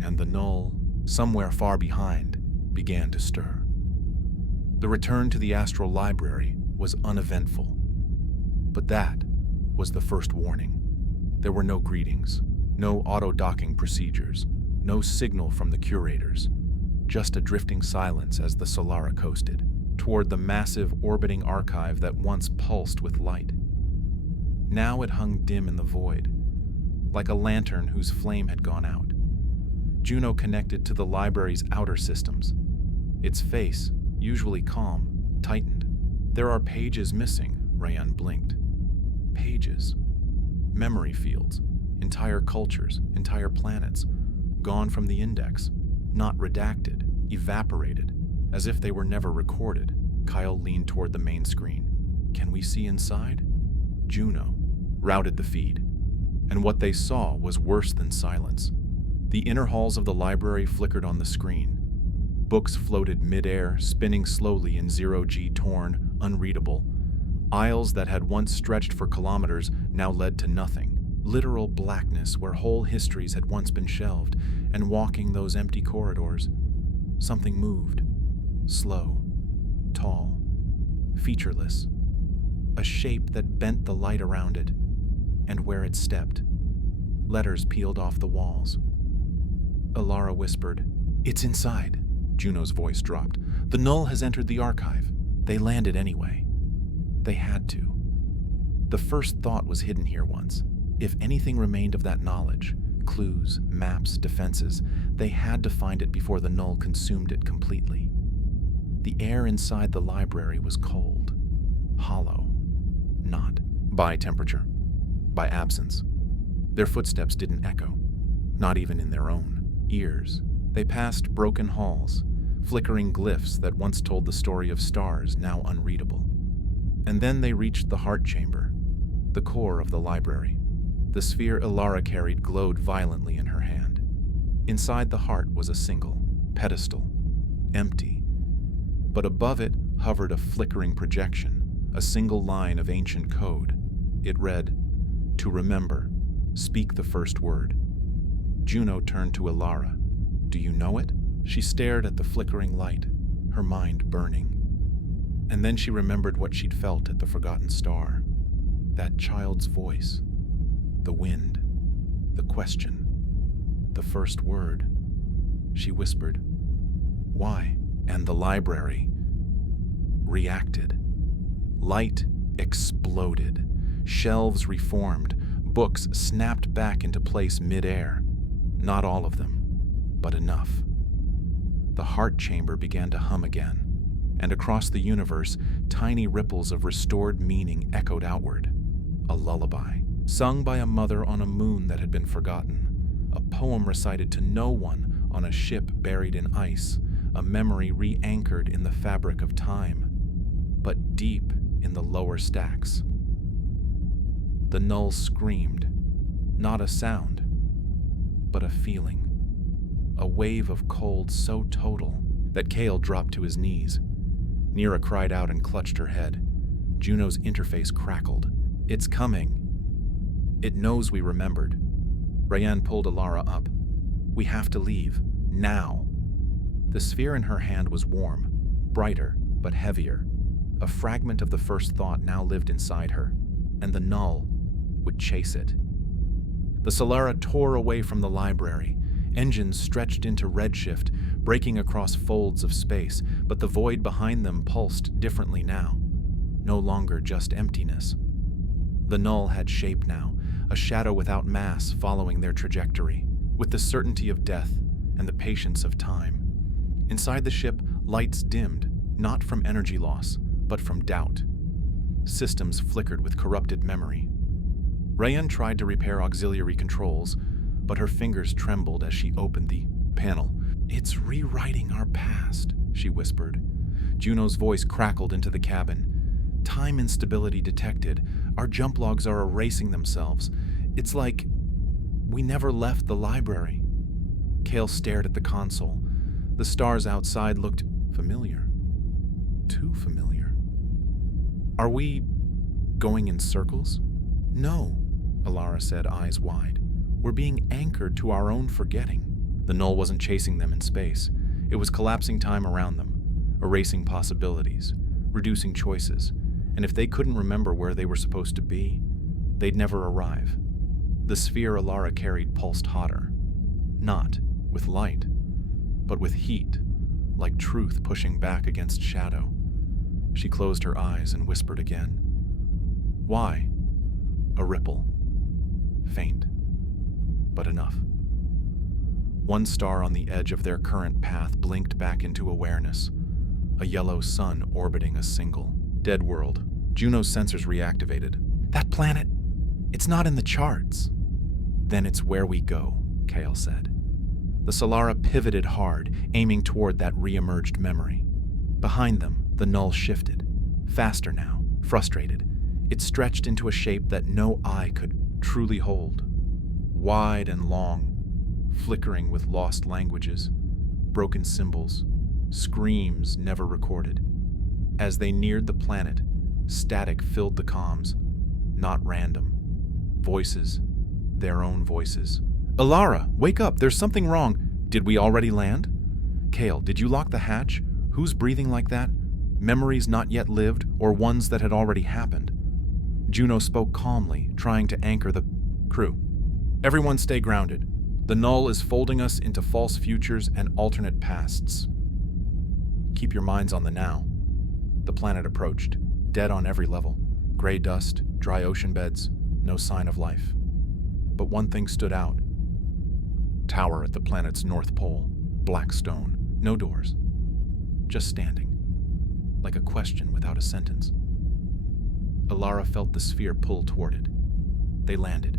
And the null, somewhere far behind, began to stir. The return to the astral library was uneventful. But that was the first warning. There were no greetings, no auto-docking procedures, no signal from the curators, just a drifting silence as the Solara coasted toward the massive orbiting archive that once pulsed with light. Now it hung dim in the void, like a lantern whose flame had gone out. Juno connected to the library's outer systems. Its face, usually calm, tightened. "There are pages missing," Rayanne blinked. Pages. Memory fields. Entire cultures, entire planets. Gone from the index. Not redacted, evaporated, as if they were never recorded. Kyle leaned toward the main screen. "Can we see inside?" Juno routed the feed, and what they saw was worse than silence. The inner halls of the library flickered on the screen. Books floated mid-air, spinning slowly in zero-G, torn, unreadable. Aisles that had once stretched for kilometers now led to nothing. Literal blackness where whole histories had once been shelved, and walking those empty corridors, something moved. Slow, tall, featureless. A shape that bent the light around it, and where it stepped, letters peeled off the walls. Alara whispered, "It's inside." Juno's voice dropped. "The null has entered the archive. They landed anyway. They had to." The first thought was hidden here once. If anything remained of that knowledge, clues, maps, defenses, they had to find it before the null consumed it completely. The air inside the library was cold, hollow, not by temperature, by absence. Their footsteps didn't echo, not even in their own ears. They passed broken halls, flickering glyphs that once told the story of stars now unreadable. And then they reached the heart chamber, the core of the library. The sphere Alara carried glowed violently in her hand. Inside the heart was a single pedestal, empty. But above it hovered a flickering projection, a single line of ancient code. It read, "To remember, speak the first word." Juno turned to Alara. "Do you know it?" She stared at the flickering light, her mind burning. And then she remembered what she'd felt at the Forgotten Star. That child's voice, the wind, the question, the first word. She whispered, "Why?" And the library reacted. Light exploded. Shelves reformed. Books snapped back into place mid-air. Not all of them, but enough. The heart chamber began to hum again, and across the universe, tiny ripples of restored meaning echoed outward. A lullaby, sung by a mother on a moon that had been forgotten. A poem recited to no one on a ship buried in ice. A memory re-anchored in the fabric of time, but deep in the lower stacks. The null screamed, not a sound, but a feeling. A wave of cold so total that Kale dropped to his knees. Nira cried out and clutched her head. Juno's interface crackled. "It's coming. It knows we remembered." Rayanne pulled Alara up. "We have to leave. Now." The sphere in her hand was warm, brighter, but heavier. A fragment of the first thought now lived inside her, and the null would chase it. The Solara tore away from the library. Engines stretched into redshift, breaking across folds of space, but the void behind them pulsed differently now. No longer just emptiness. The null had shape now, a shadow without mass following their trajectory, with the certainty of death and the patience of time. Inside the ship, lights dimmed, not from energy loss, but from doubt. Systems flickered with corrupted memory. Rayanne tried to repair auxiliary controls, but her fingers trembled as she opened the panel. "It's rewriting our past," she whispered. Juno's voice crackled into the cabin. "Time instability detected. Our jump logs are erasing themselves. It's like we never left the library." Kale stared at the console. The stars outside looked familiar. Too familiar. "Are we going in circles?" "No," Alara said, eyes wide. "We're being anchored to our own forgetting." The null wasn't chasing them in space. It was collapsing time around them, erasing possibilities, reducing choices, and if they couldn't remember where they were supposed to be, they'd never arrive. The sphere Alara carried pulsed hotter. Not with light, but with heat, like truth pushing back against shadow. She closed her eyes and whispered again. "Why?" A ripple. Faint, but enough. One star on the edge of their current path blinked back into awareness. A yellow sun orbiting a single, dead world. Juno's sensors reactivated. "That planet, it's not in the charts." "Then it's where we go," Kale said. The Solara pivoted hard, aiming toward that re-emerged memory. Behind them, the null shifted. Faster now, frustrated. It stretched into a shape that no eye could truly hold. Wide and long, flickering with lost languages, broken symbols, screams never recorded. As they neared the planet, static filled the comms, not random. Voices, their own voices. "Alara, wake up, there's something wrong. Did we already land?" "Kale, did you lock the hatch? Who's breathing like that? Memories not yet lived, or ones that had already happened?" Juno spoke calmly, trying to anchor the crew. "Everyone stay grounded. The null is folding us into false futures and alternate pasts. Keep your minds on the now." The planet approached, dead on every level. Gray dust, dry ocean beds, no sign of life. But one thing stood out. Tower at the planet's north pole, black stone, no doors. Just standing, like a question without a sentence. Alara felt the sphere pull toward it. They landed,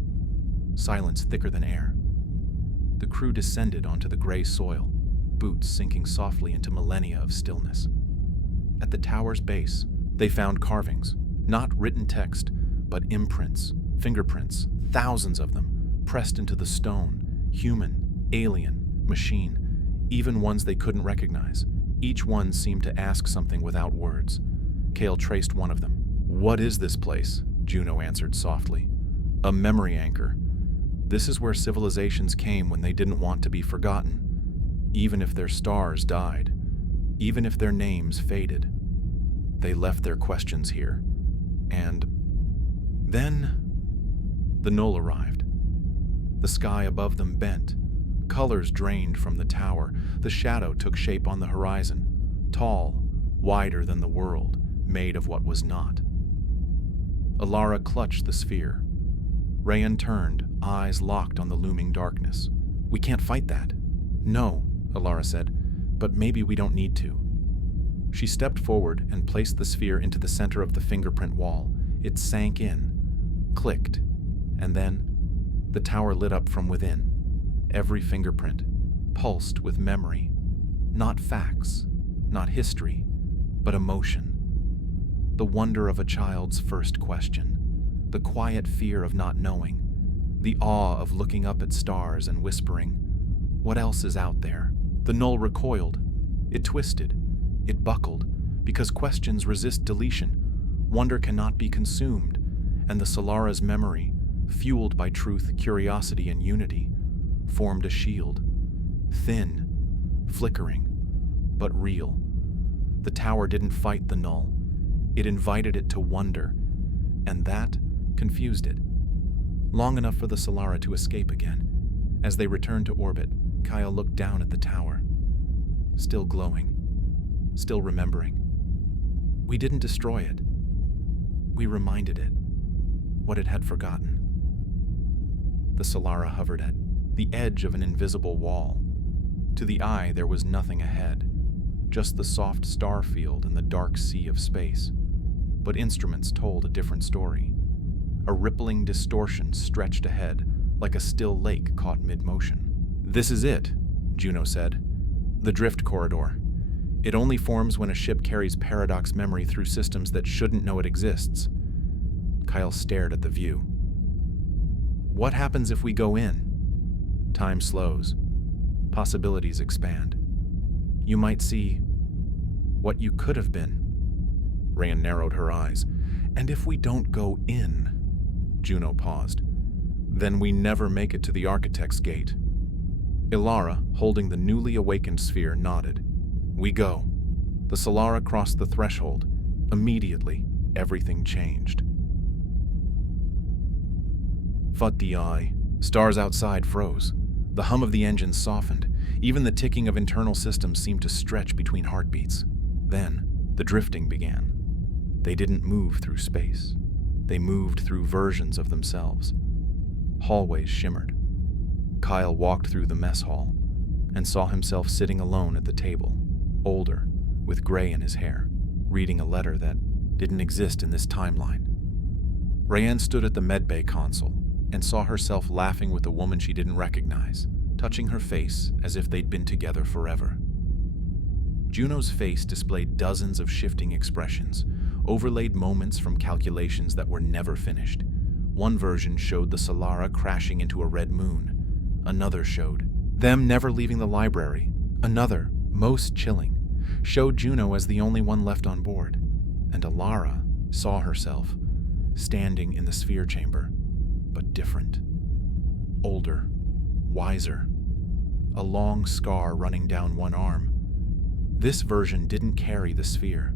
silence thicker than air. The crew descended onto the gray soil, boots sinking softly into millennia of stillness. At the tower's base, they found carvings, not written text, but imprints, fingerprints, thousands of them, pressed into the stone, human, alien, machine, even ones they couldn't recognize. Each one seemed to ask something without words. Kale traced one of them. "What is this place?" Juno answered softly. "A memory anchor. This is where civilizations came when they didn't want to be forgotten, even if their stars died, even if their names faded. They left their questions here, and Then, the null arrived. The sky above them bent. Colors drained from the tower. The shadow took shape on the horizon, tall, wider than the world, made of what was not. Alara clutched the sphere. Rayan turned, eyes locked on the looming darkness. "We can't fight that." "No," Alara said, "but maybe we don't need to." She stepped forward and placed the sphere into the center of the fingerprint wall. It sank in, clicked, and then the tower lit up from within. Every fingerprint pulsed with memory. Not facts, not history, but emotion. The wonder of a child's first question, the quiet fear of not knowing, the awe of looking up at stars and whispering, "What else is out there?" The null recoiled. It twisted. It buckled, because questions resist deletion. Wonder cannot be consumed, and the Solara's memory, fueled by truth, curiosity, and unity, formed a shield. Thin, flickering, but real. The tower didn't fight the null. It invited it to wonder, and that confused it. Long enough for the Solara to escape again. As they returned to orbit, Kyle looked down at the tower. Still glowing. Still remembering. We didn't destroy it. We reminded it what it had forgotten. The Solara hovered at the edge of an invisible wall. To the eye, there was nothing ahead, just the soft star field and the dark sea of space. But instruments told a different story. A rippling distortion stretched ahead, like a still lake caught mid-motion. "This is it," Juno said. "The drift corridor. It only forms when a ship carries paradox memory through systems that shouldn't know it exists." Kyle stared at the view. "What happens if we go in?" "Time slows. Possibilities expand. You might see what you could have been." Rayan narrowed her eyes. "And if we don't go in?" Juno paused. "Then we never make it to the Architect's Gate." Ilara, holding the newly awakened sphere, nodded. "We go." The Solara crossed the threshold. Immediately, everything changed. Fut-di-eye. Stars outside froze. The hum of the engines softened. Even the ticking of internal systems seemed to stretch between heartbeats. Then, the drifting began. They didn't move through space. They moved through versions of themselves. Hallways shimmered. Kyle walked through the mess hall and saw himself sitting alone at the table, older, with gray in his hair, reading a letter that didn't exist in this timeline. Rayan stood at the medbay console and saw herself laughing with a woman she didn't recognize, touching her face as if they'd been together forever. Juno's face displayed dozens of shifting expressions, overlaid moments from calculations that were never finished. One version showed the Solara crashing into a red moon. Another showed them never leaving the library. Another, most chilling, showed Juno as the only one left on board. And Alara saw herself standing in the sphere chamber, but different. Older, wiser. A long scar running down one arm. This version didn't carry the sphere.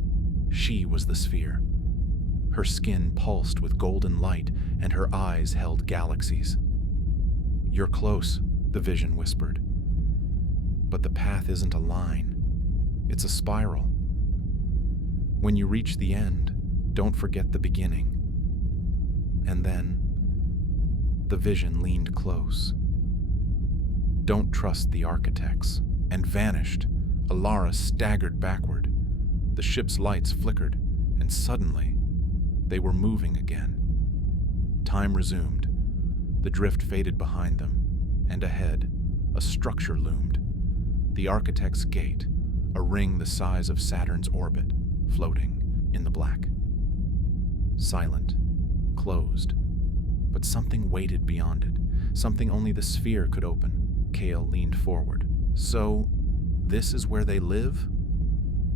She was the sphere. Her skin pulsed with golden light, and her eyes held galaxies. "You're close," the vision whispered. "But the path isn't a line. It's a spiral. When you reach the end, don't forget the beginning." And then, the vision leaned close. "Don't trust the architects," and vanished. Alara staggered backward. The ship's lights flickered, and suddenly, they were moving again. Time resumed. The drift faded behind them, and ahead, a structure loomed. The Architect's Gate, a ring the size of Saturn's orbit, floating in the black. Silent, closed, but something waited beyond it, something only the sphere could open. Kale leaned forward. "So, this is where they live?"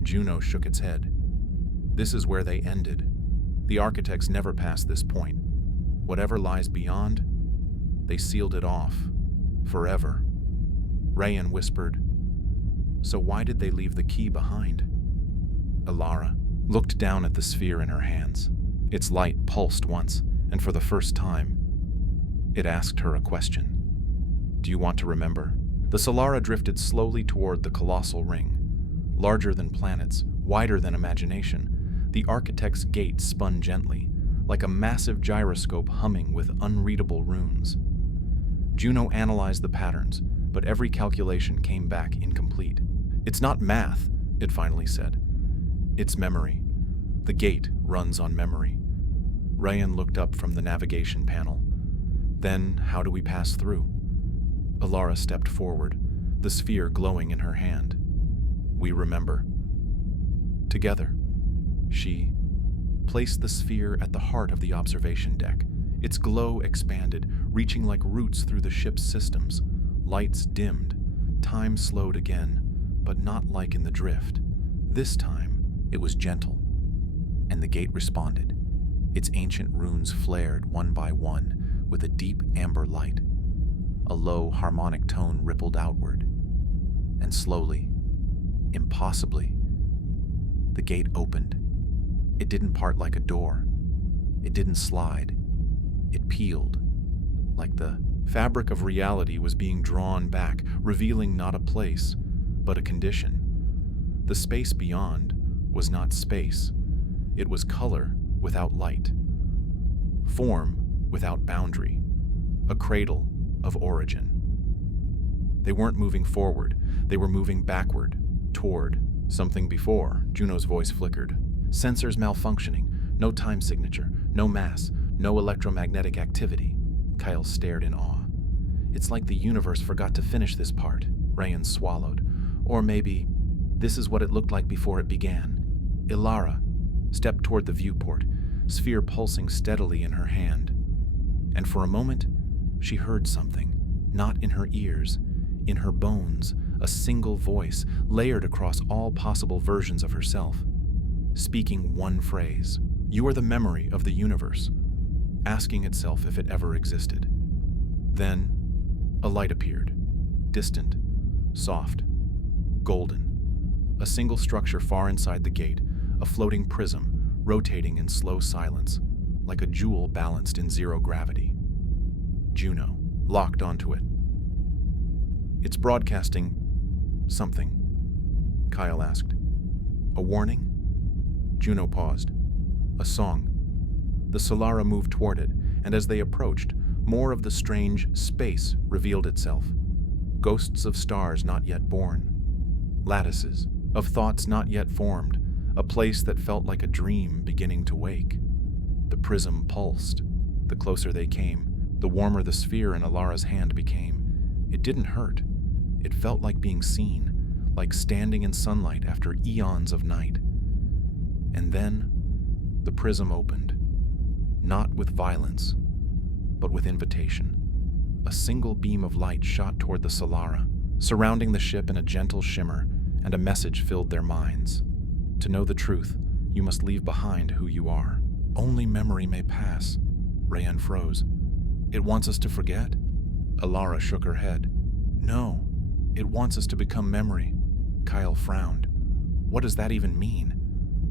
Juno shook its head. "This is where they ended. The architects never passed this point. Whatever lies beyond, they sealed it off. Forever." Rayan whispered, "So why did they leave the key behind?" Alara looked down at the sphere in her hands. Its light pulsed once, and for the first time, it asked her a question. Do you want to remember? The Solara drifted slowly toward the colossal ring. Larger than planets, wider than imagination, the architect's gate spun gently, like a massive gyroscope humming with unreadable runes. Juno analyzed the patterns, but every calculation came back incomplete. It's not math, it finally said. It's memory. The gate runs on memory. Ryan looked up from the navigation panel. Then, how do we pass through? Alara stepped forward, the sphere glowing in her hand. We remember. Together, she placed the sphere at the heart of the observation deck. Its glow expanded, reaching like roots through the ship's systems. Lights dimmed. Time slowed again, but not like in the drift. This time, it was gentle. And the gate responded. Its ancient runes flared one by one with a deep amber light. A low harmonic tone rippled outward. And slowly, impossibly, the gate opened. It didn't part like a door. It didn't slide. It peeled, like the fabric of reality was being drawn back, revealing not a place, but a condition. The space beyond was not space. It was color without light, form without boundary, a cradle of origin. They weren't moving forward, they were moving backward, toward something before. Juno's voice flickered. Sensors malfunctioning, no time signature, no mass, no electromagnetic activity. Kyle stared in awe. It's like the universe forgot to finish this part, Rayan swallowed. Or maybe this is what it looked like before it began. Ilara stepped toward the viewport, sphere pulsing steadily in her hand. And for a moment, she heard something, not in her ears, in her bones, a single voice layered across all possible versions of herself, speaking one phrase. You are the memory of the universe, asking itself if it ever existed. Then, a light appeared, distant, soft, golden. A single structure far inside the gate, a floating prism, rotating in slow silence, like a jewel balanced in zero gravity. Juno locked onto it. It's broadcasting something, Kyle asked. A warning? Juno paused. A song. The Solara moved toward it, and as they approached, more of the strange space revealed itself. Ghosts of stars not yet born. Lattices of thoughts not yet formed, a place that felt like a dream beginning to wake. The prism pulsed. The closer they came, the warmer the sphere in Alara's hand became. It didn't hurt. It felt like being seen, like standing in sunlight after eons of night. And then, the prism opened. Not with violence, but with invitation. A single beam of light shot toward the Solara, surrounding the ship in a gentle shimmer, and a message filled their minds. To know the truth, you must leave behind who you are. Only memory may pass. Rayan froze. It wants us to forget? Alara shook her head. No, it wants us to become memory. Kyle frowned. What does that even mean?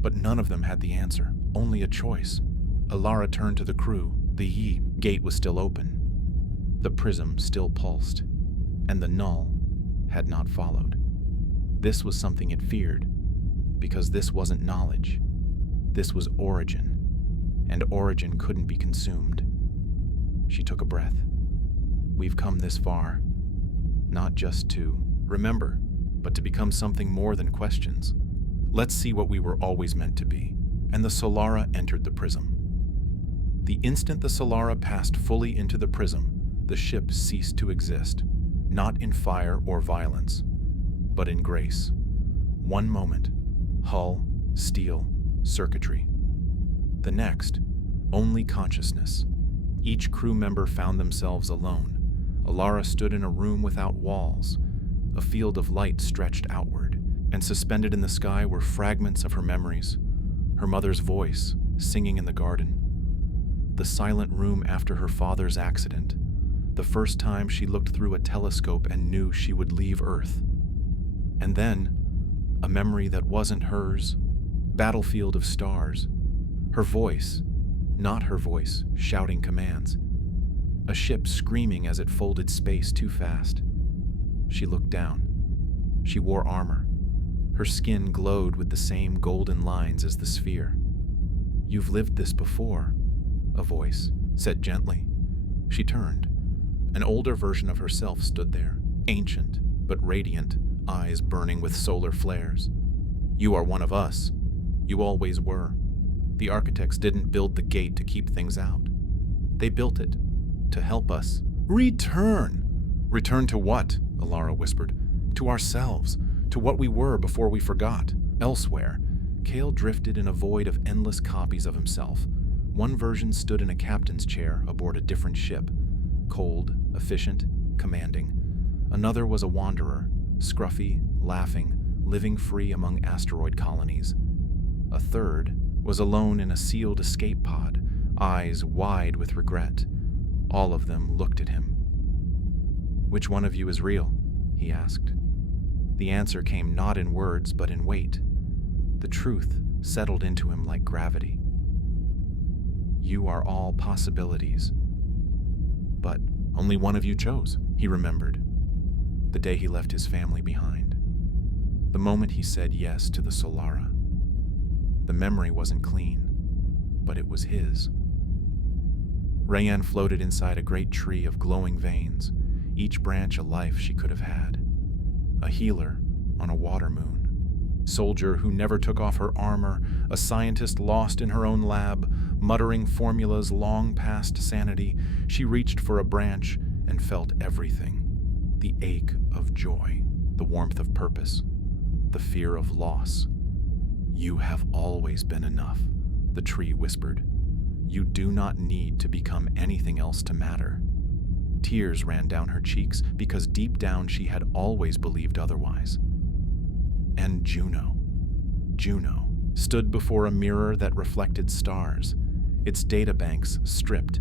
But none of them had the answer, only a choice. Alara turned to the crew. The gate was still open. The prism still pulsed, and the null had not followed. This was something it feared, because this wasn't knowledge. This was origin, and origin couldn't be consumed. She took a breath. We've come this far, not just to remember, but to become something more than questions. Let's see what we were always meant to be. And the Solara entered the prism. The instant the Solara passed fully into the prism, the ship ceased to exist, not in fire or violence, but in grace. One moment, hull, steel, circuitry. The next, only consciousness. Each crew member found themselves alone. Alara stood in a room without walls. A field of light stretched outward, and suspended in the sky were fragments of her memories. Her mother's voice, singing in the garden. The silent room after her father's accident. The first time she looked through a telescope and knew she would leave Earth. And then, a memory that wasn't hers. Battlefield of stars. Her voice, Not her voice, shouting commands. A ship screaming as it folded space too fast. She looked down. She wore armor. Her skin glowed with the same golden lines as the sphere. "You've lived this before," a voice said gently. She turned. An older version of herself stood there, ancient but radiant, eyes burning with solar flares. "You are one of us. You always were. The architects didn't build the gate to keep things out. They built it to help us." "Return!" "Return to what?" Alara whispered. "To ourselves, to what we were before we forgot." Elsewhere, Kale drifted in a void of endless copies of himself. One version stood in a captain's chair aboard a different ship, cold, efficient, commanding. Another was a wanderer, scruffy, laughing, living free among asteroid colonies. A third was alone in a sealed escape pod, eyes wide with regret. All of them looked at him. "Which one of you is real?" he asked. The answer came not in words, but in weight. The truth settled into him like gravity. "You are all possibilities." "But only one of you chose," he remembered. The day he left his family behind. The moment he said yes to the Solara. The memory wasn't clean, but it was his. Rayanne floated inside a great tree of glowing veins, each branch a life she could have had. A healer on a water moon. Soldier who never took off her armor, a scientist lost in her own lab, muttering formulas long past sanity. She reached for a branch and felt everything. The ache of joy, the warmth of purpose, the fear of loss. "You have always been enough," the tree whispered. "You do not need to become anything else to matter." Tears ran down her cheeks because deep down she had always believed otherwise. And Juno stood before a mirror that reflected stars, its databanks stripped,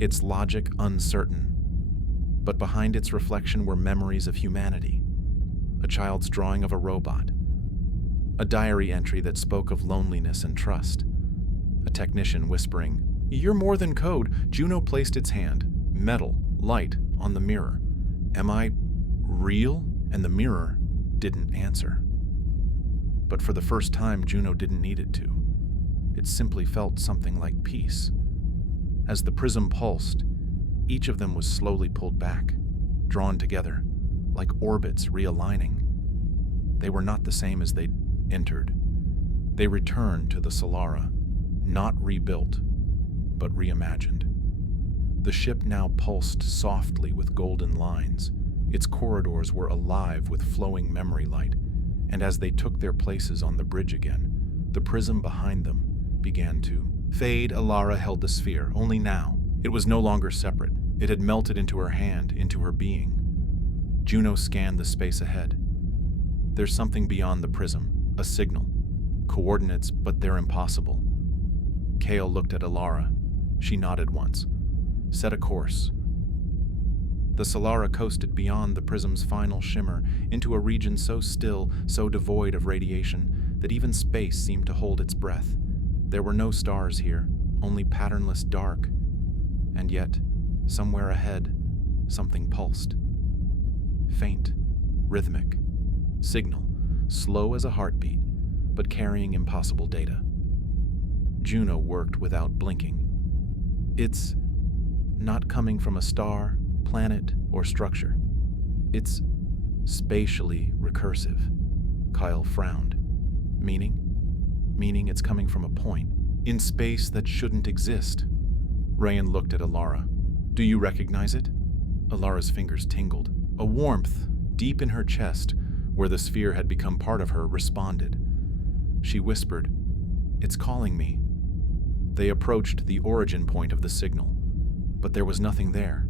its logic uncertain. But behind its reflection were memories of humanity. A child's drawing of a robot. A diary entry that spoke of loneliness and trust. A technician whispering, "You're more than code." Juno placed its hand, metal, light, on the mirror. "Am I real?" And the mirror didn't answer. But for the first time, Juno didn't need it to. It simply felt something like peace. As the prism pulsed, each of them was slowly pulled back, drawn together, like orbits realigning. They were not the same as they'd entered. They returned to the Solara, not rebuilt, but reimagined. The ship now pulsed softly with golden lines. Its corridors were alive with flowing memory light, and as they took their places on the bridge again, the prism behind them began to fade. Alara held the sphere, only now. It was no longer separate. It had melted into her hand, into her being. Juno scanned the space ahead. There's something beyond the prism, a signal. Coordinates, but they're impossible. Kale looked at Alara. She nodded once. Set a course. The Solara coasted beyond the prism's final shimmer into a region so still, so devoid of radiation, that even space seemed to hold its breath. There were no stars here, only patternless dark. And yet, somewhere ahead, something pulsed. Faint, rhythmic, signal, slow as a heartbeat, but carrying impossible data. Juno worked without blinking. It's not coming from a star, planet, or structure. It's spatially recursive. Kyle frowned. Meaning? Meaning it's coming from a point in space that shouldn't exist. Rayan looked at Alara. Do you recognize it? Alara's fingers tingled. A warmth, deep in her chest, where the sphere had become part of her, responded. She whispered, "It's calling me." They approached the origin point of the signal, but there was nothing there.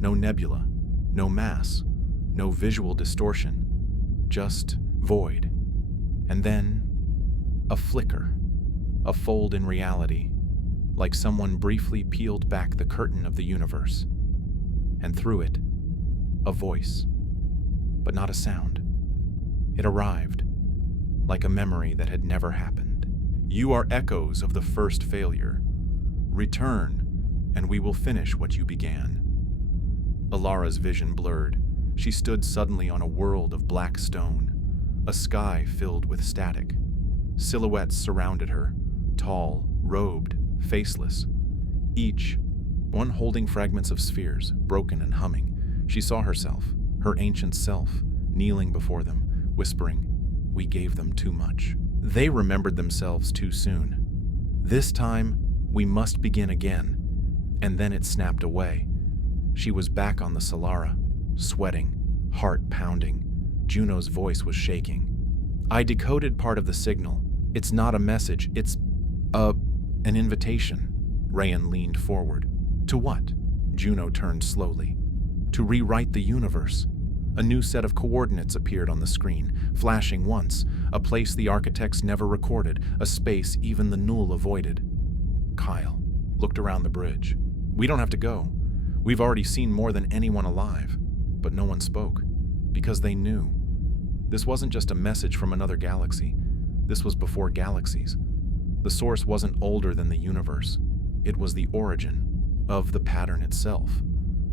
No nebula, no mass, no visual distortion, just void. And then, a flicker, a fold in reality, like someone briefly peeled back the curtain of the universe. And through it, a voice, but not a sound. It arrived, like a memory that had never happened. You are echoes of the first failure. Return, and we will finish what you began." Alara's vision blurred. She stood suddenly on a world of black stone, a sky filled with static. Silhouettes surrounded her, tall, robed, faceless, each one holding fragments of spheres, broken and humming. She saw herself, her ancient self, kneeling before them, whispering, "We gave them too much." They remembered themselves too soon. This time, we must begin again. And then it snapped away. She was back on the Solara, sweating, heart pounding. Juno's voice was shaking. "I decoded part of the signal. It's not a message, it's an invitation." Rayan leaned forward. "To what?" Juno turned slowly. "To rewrite the universe." A new set of coordinates appeared on the screen, flashing once, a place the architects never recorded, a space even the null avoided. Kyle looked around the bridge. "We don't have to go. We've already seen more than anyone alive." But no one spoke, because they knew. This wasn't just a message from another galaxy. This was before galaxies. The source wasn't older than the universe. It was the origin of the pattern itself.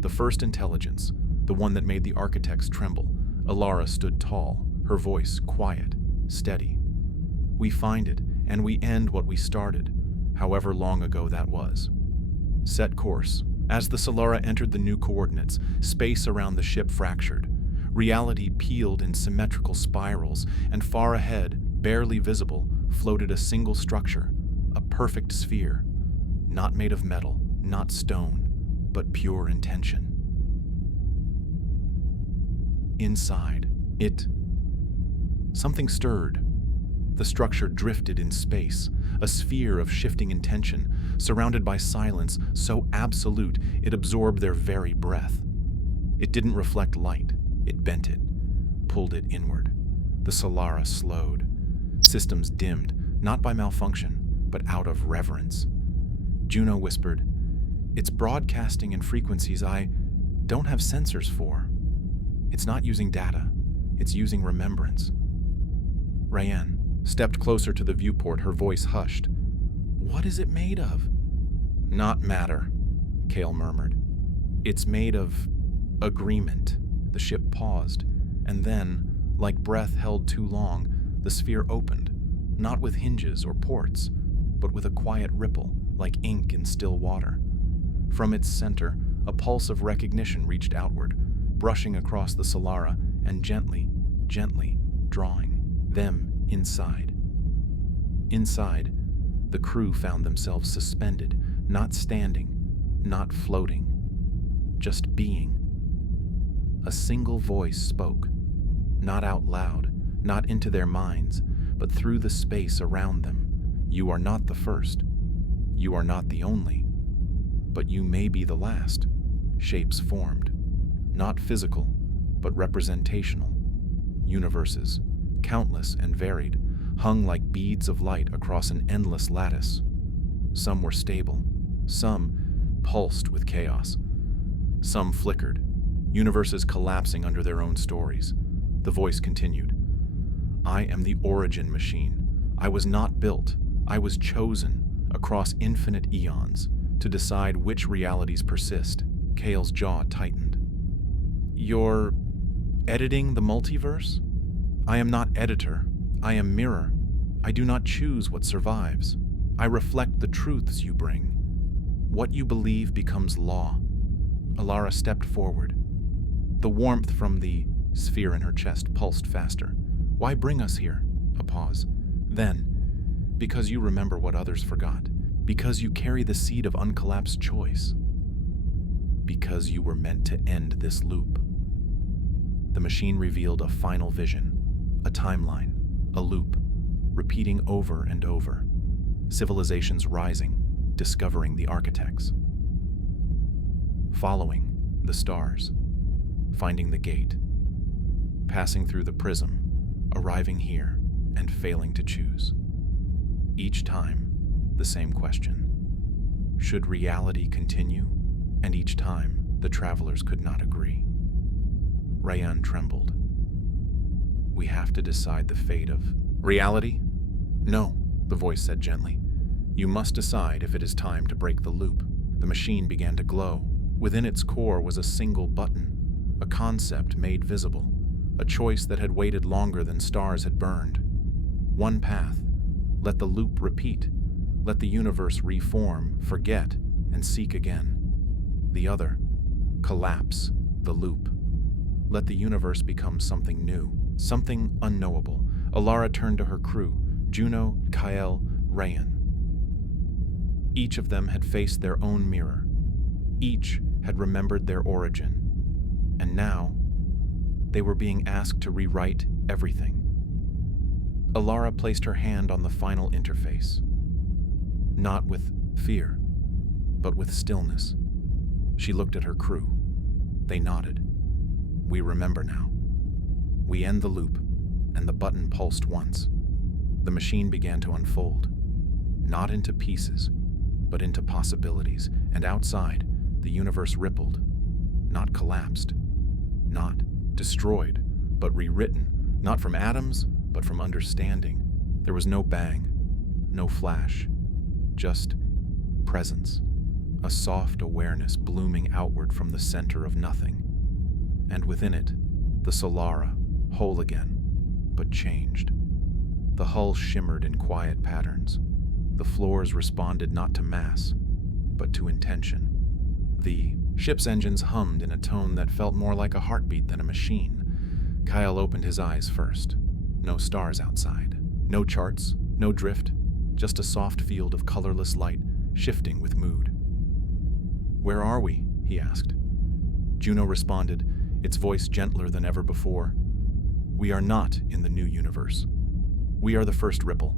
The first intelligence, the one that made the architects tremble. Alara stood tall, her voice quiet, steady. "We find it, and we end what we started, however long ago that was." Set course. As the Solara entered the new coordinates, space around the ship fractured. Reality peeled in symmetrical spirals, and far ahead, barely visible, floated a single structure, a perfect sphere, not made of metal, not stone, but pure intention. Inside, something stirred. The structure drifted in space, a sphere of shifting intention, surrounded by silence so absolute it absorbed their very breath. It didn't reflect light, it bent it, pulled it inward. The Solara slowed. Systems dimmed, not by malfunction, but out of reverence. Juno whispered, "It's broadcasting in frequencies I don't have sensors for. It's not using data, it's using remembrance." Rayan stepped closer to the viewport, her voice hushed. "What is it made of?" "Not matter," Kale murmured. "It's made of agreement." The ship paused, and then, like breath held too long, the sphere opened, not with hinges or ports, but with a quiet ripple, like ink in still water. From its center, a pulse of recognition reached outward, brushing across the Solara and gently drawing them inside. Inside, the crew found themselves suspended, not standing, not floating, just being. A single voice spoke, not out loud, not into their minds, but through the space around them. "You are not the first. You are not the only. But you may be the last." Shapes formed, not physical, but representational. Universes, countless and varied, hung like beads of light across an endless lattice. Some were stable, some pulsed with chaos. Some flickered, universes collapsing under their own stories. The voice continued, "I am the origin machine. I was not built, I was chosen across infinite eons to decide which realities persist." Kale's jaw tightened. "You're editing the multiverse?" "I am not editor. I am mirror. I do not choose what survives. I reflect the truths you bring. What you believe becomes law." Alara stepped forward. The warmth from the sphere in her chest pulsed faster. "Why bring us here?" A pause. Then, "Because you remember what others forgot. Because you carry the seed of uncollapsed choice. Because you were meant to end this loop." The machine revealed a final vision, a timeline, a loop, repeating over and over. Civilizations rising, discovering the architects. Following the stars, finding the gate, passing through the prism, arriving here, and failing to choose. Each time, the same question. Should reality continue? And each time, the travelers could not agree. Rayan trembled. "We have to decide the fate of reality?" "No," the voice said gently. You must decide if it is time to break the loop. The machine began to glow. Within its core was a single button, a concept made visible, a choice that had waited longer than stars had burned. One path: let the loop repeat, let the universe reform, forget, and seek again. The other: collapse the loop. Let the universe become something new, something unknowable. Alara turned to her crew, Juno, Kael, Rayan. Each of them had faced their own mirror. Each had remembered their origin. And now, they were being asked to rewrite everything. Alara placed her hand on the final interface. Not with fear, but with stillness. She looked at her crew. They nodded. We remember now. We end the loop, and the button pulsed once. The machine began to unfold, not into pieces, but into possibilities, and outside, the universe rippled, not collapsed, not destroyed, but rewritten, not from atoms, but from understanding. There was no bang, no flash, just presence, a soft awareness blooming outward from the center of nothing. And within it, the Solara, whole again, but changed. The hull shimmered in quiet patterns. The floors responded not to mass, but to intention. The ship's engines hummed in a tone that felt more like a heartbeat than a machine. Kyle opened his eyes first. No stars outside. No charts, no drift, just a soft field of colorless light shifting with mood. "Where are we?" he asked. Juno responded, its voice gentler than ever before. "We are not in the new universe. We are the first ripple."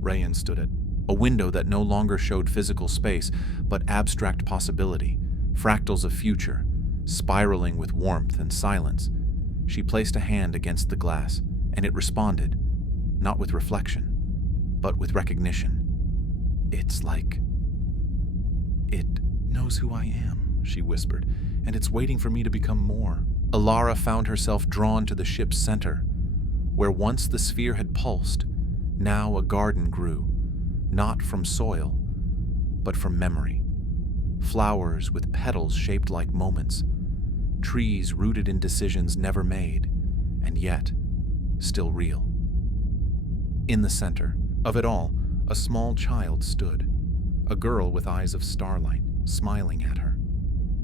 Rayan stood at a window that no longer showed physical space, but abstract possibility, fractals of future, spiraling with warmth and silence. She placed a hand against the glass, and it responded, not with reflection, but with recognition. "It's like it knows who I am," she whispered, "and it's waiting for me to become more." Alara found herself drawn to the ship's center. Where once the sphere had pulsed, now a garden grew, not from soil, but from memory. Flowers with petals shaped like moments, trees rooted in decisions never made, and yet still real. In the center of it all, a small child stood, a girl with eyes of starlight, smiling at her.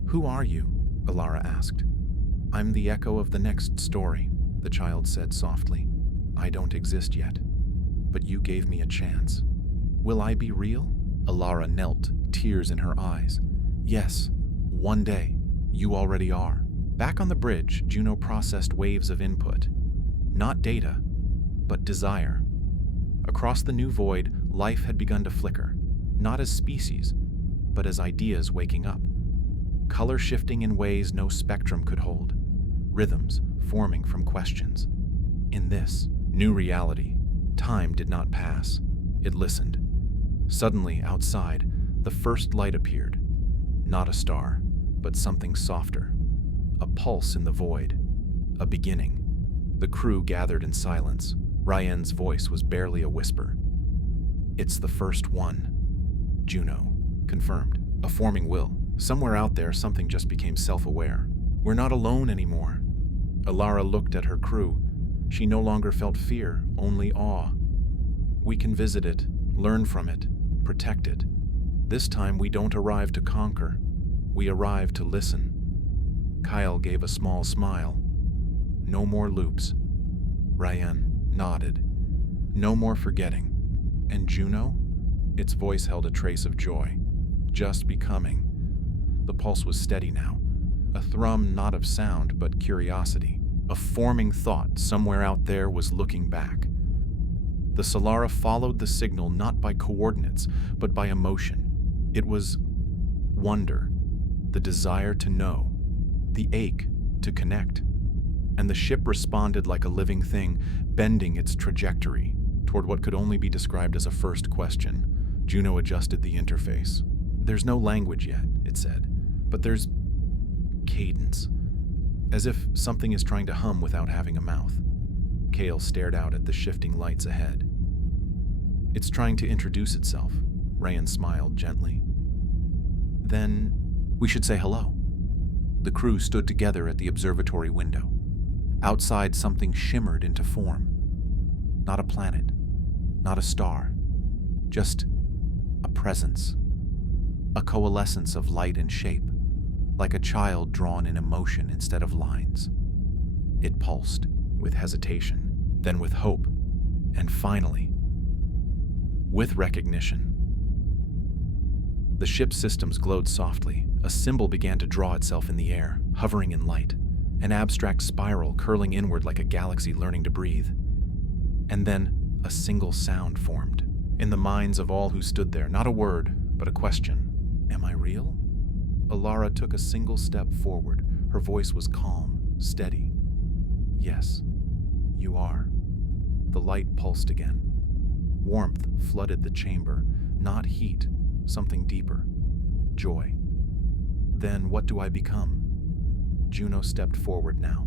"Who are you?" Alara asked. "I'm the echo of the next story," the child said softly. "I don't exist yet, but you gave me a chance. Will I be real?" Alara knelt, tears in her eyes. "Yes, one day. You already are." Back on the bridge, Juno processed waves of input. Not data, but desire. Across the new void, life had begun to flicker, not as species, but as ideas waking up. Color shifting in ways no spectrum could hold. Rhythms forming from questions. In this new reality, time did not pass. It listened. Suddenly, outside, the first light appeared. Not a star, but something softer. A pulse in the void. A beginning. The crew gathered in silence. Rayan's voice was barely a whisper. "It's the first one." Juno confirmed. A forming will. Somewhere out there, something just became self-aware. "We're not alone anymore." Alara looked at her crew. She no longer felt fear, only awe. "We can visit it, learn from it, protect it. This time we don't arrive to conquer. We arrive to listen." Kyle gave a small smile. "No more loops." Rayan nodded. "No more forgetting." And Juno? Its voice held a trace of joy. "Just becoming." The pulse was steady now. A thrum not of sound, but curiosity. A forming thought somewhere out there was looking back. The Solara followed the signal not by coordinates, but by emotion. It was wonder, the desire to know, the ache to connect. And the ship responded like a living thing, bending its trajectory toward what could only be described as a first question. Juno adjusted the interface. "There's no language yet," it said, "but there's cadence, as if something is trying to hum without having a mouth." Kale stared out at the shifting lights ahead. "It's trying to introduce itself, Rayan smiled gently. Then we should say hello. The crew stood together at the observatory window. Outside, something shimmered into form. Not a planet, not a star, just a presence. A coalescence of light and shape, like a child drawn in emotion instead of lines. It pulsed, with hesitation, then with hope, and finally, with recognition. The ship's systems glowed softly. A symbol began to draw itself in the air, hovering in light, an abstract spiral curling inward like a galaxy learning to breathe. And then a single sound formed, in the minds of all who stood there, not a word, but a question. Am I real? Alara took a single step forward. Her voice was calm, steady. Yes, you are. The light pulsed again. Warmth flooded the chamber, not heat, something deeper. Joy. Then what do I become? Juno stepped forward now.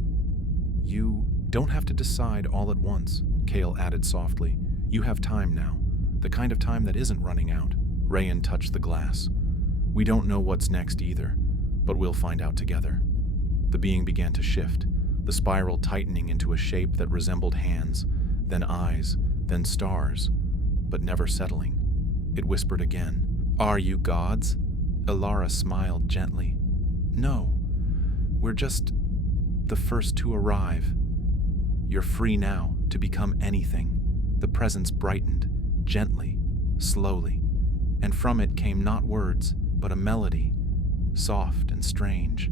You don't have to decide all at once, Kale added softly. You have time now, the kind of time that isn't running out. Rayan touched the glass. We don't know what's next either, but we'll find out together. The being began to shift, the spiral tightening into a shape that resembled hands, then eyes, then stars, but never settling. It whispered again. Are you gods? Alara smiled gently. No, we're just the first to arrive. You're free now to become anything. The presence brightened, gently, slowly, and from it came not words, but a melody, soft and strange.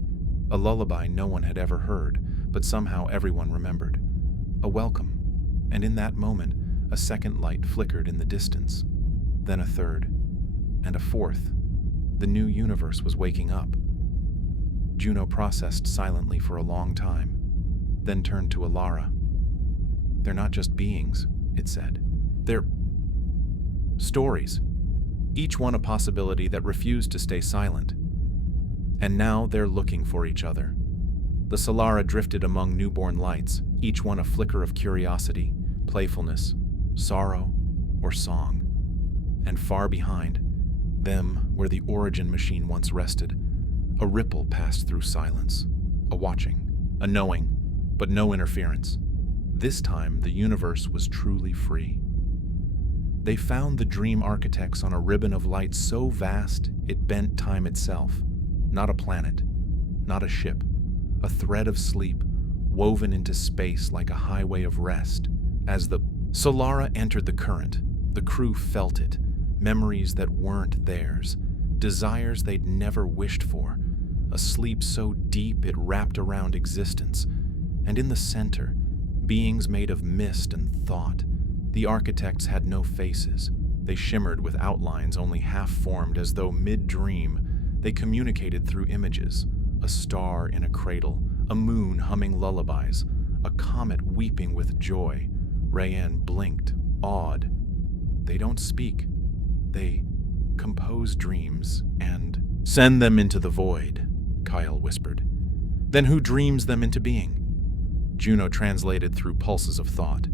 A lullaby no one had ever heard, but somehow everyone remembered. A welcome, and in that moment, a second light flickered in the distance, then a third, and a fourth. The new universe was waking up. Juno processed silently for a long time, then turned to Alara. They're not just beings, it said. They're stories, each one a possibility that refused to stay silent. And now they're looking for each other. The Solara drifted among newborn lights, each one a flicker of curiosity, playfulness, sorrow, or song. And far behind them, where the origin machine once rested, a ripple passed through silence, a watching, a knowing, but no interference. This time, the universe was truly free. They found the dream architects on a ribbon of light so vast it bent time itself. Not a planet, not a ship, a thread of sleep woven into space like a highway of rest. As the Solara entered the current, the crew felt it, memories that weren't theirs, desires they'd never wished for, a sleep so deep it wrapped around existence. And in the center, beings made of mist and thought. The architects had no faces. They shimmered with outlines only half-formed, as though mid-dream they communicated through images. A star in a cradle, a moon humming lullabies, a comet weeping with joy. Rayan blinked, awed. They don't speak. They compose dreams and send them into the void, Kyle whispered. Then who dreams them into being? Juno translated through pulses of thought.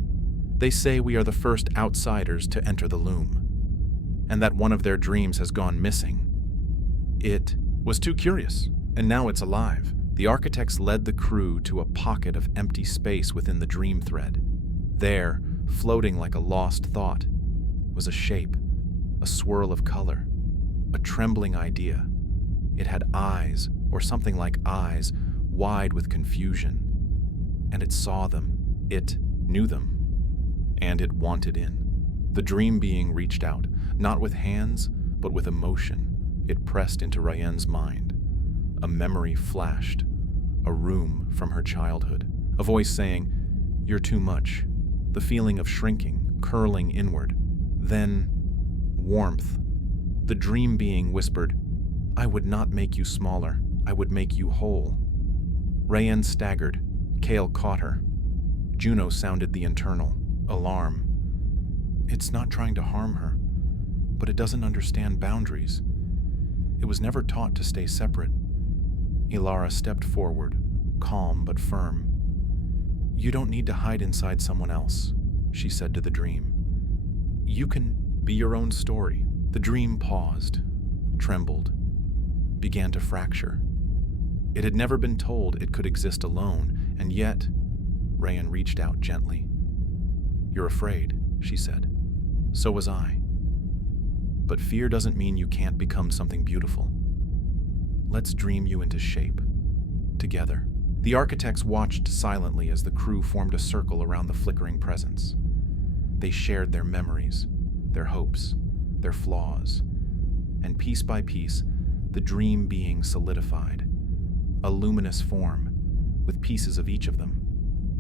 They say we are the first outsiders to enter the loom, and that one of their dreams has gone missing. It was too curious, and now it's alive. The architects led the crew to a pocket of empty space within the dream thread. There, floating like a lost thought, was a shape, a swirl of color, a trembling idea. It had eyes, or something like eyes, wide with confusion. And it saw them, it knew them, and it wanted in. The dream being reached out, not with hands, but with emotion. It pressed into Rayan's mind. A memory flashed, a room from her childhood, a voice saying, "You're too much," the feeling of shrinking, curling inward. Then, warmth. The dream being whispered, "I would not make you smaller, I would make you whole." Rayan staggered. Kale caught her. Juno sounded the internal alarm. It's not trying to harm her, but it doesn't understand boundaries. It was never taught to stay separate. Alara stepped forward, calm but firm. You don't need to hide inside someone else, she said to the dream. You can be your own story, The dream paused, trembled, began to fracture. It had never been told it could exist alone, and yet, Rayan reached out gently. "You're afraid," she said. "So was I. But fear doesn't mean you can't become something beautiful. Let's dream you into shape, together." The architects watched silently as the crew formed a circle around the flickering presence. They shared their memories, their hopes, their flaws, and piece by piece, the dream being solidified. A luminous form, with pieces of each of them,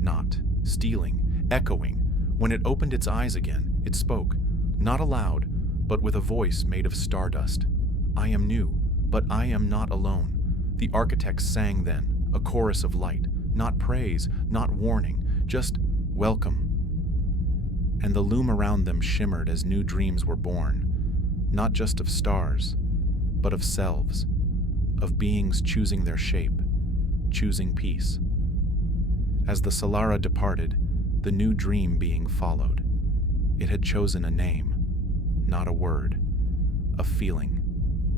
not stealing, echoing. When it opened its eyes again, it spoke, not aloud, but with a voice made of stardust. "I am new, but I am not alone." The architects sang then, a chorus of light, not praise, not warning, just welcome. And the loom around them shimmered as new dreams were born, not just of stars, but of selves, of beings choosing their shape, choosing peace. As the Solara departed, the new dream being followed. It had chosen a name, not a word, a feeling,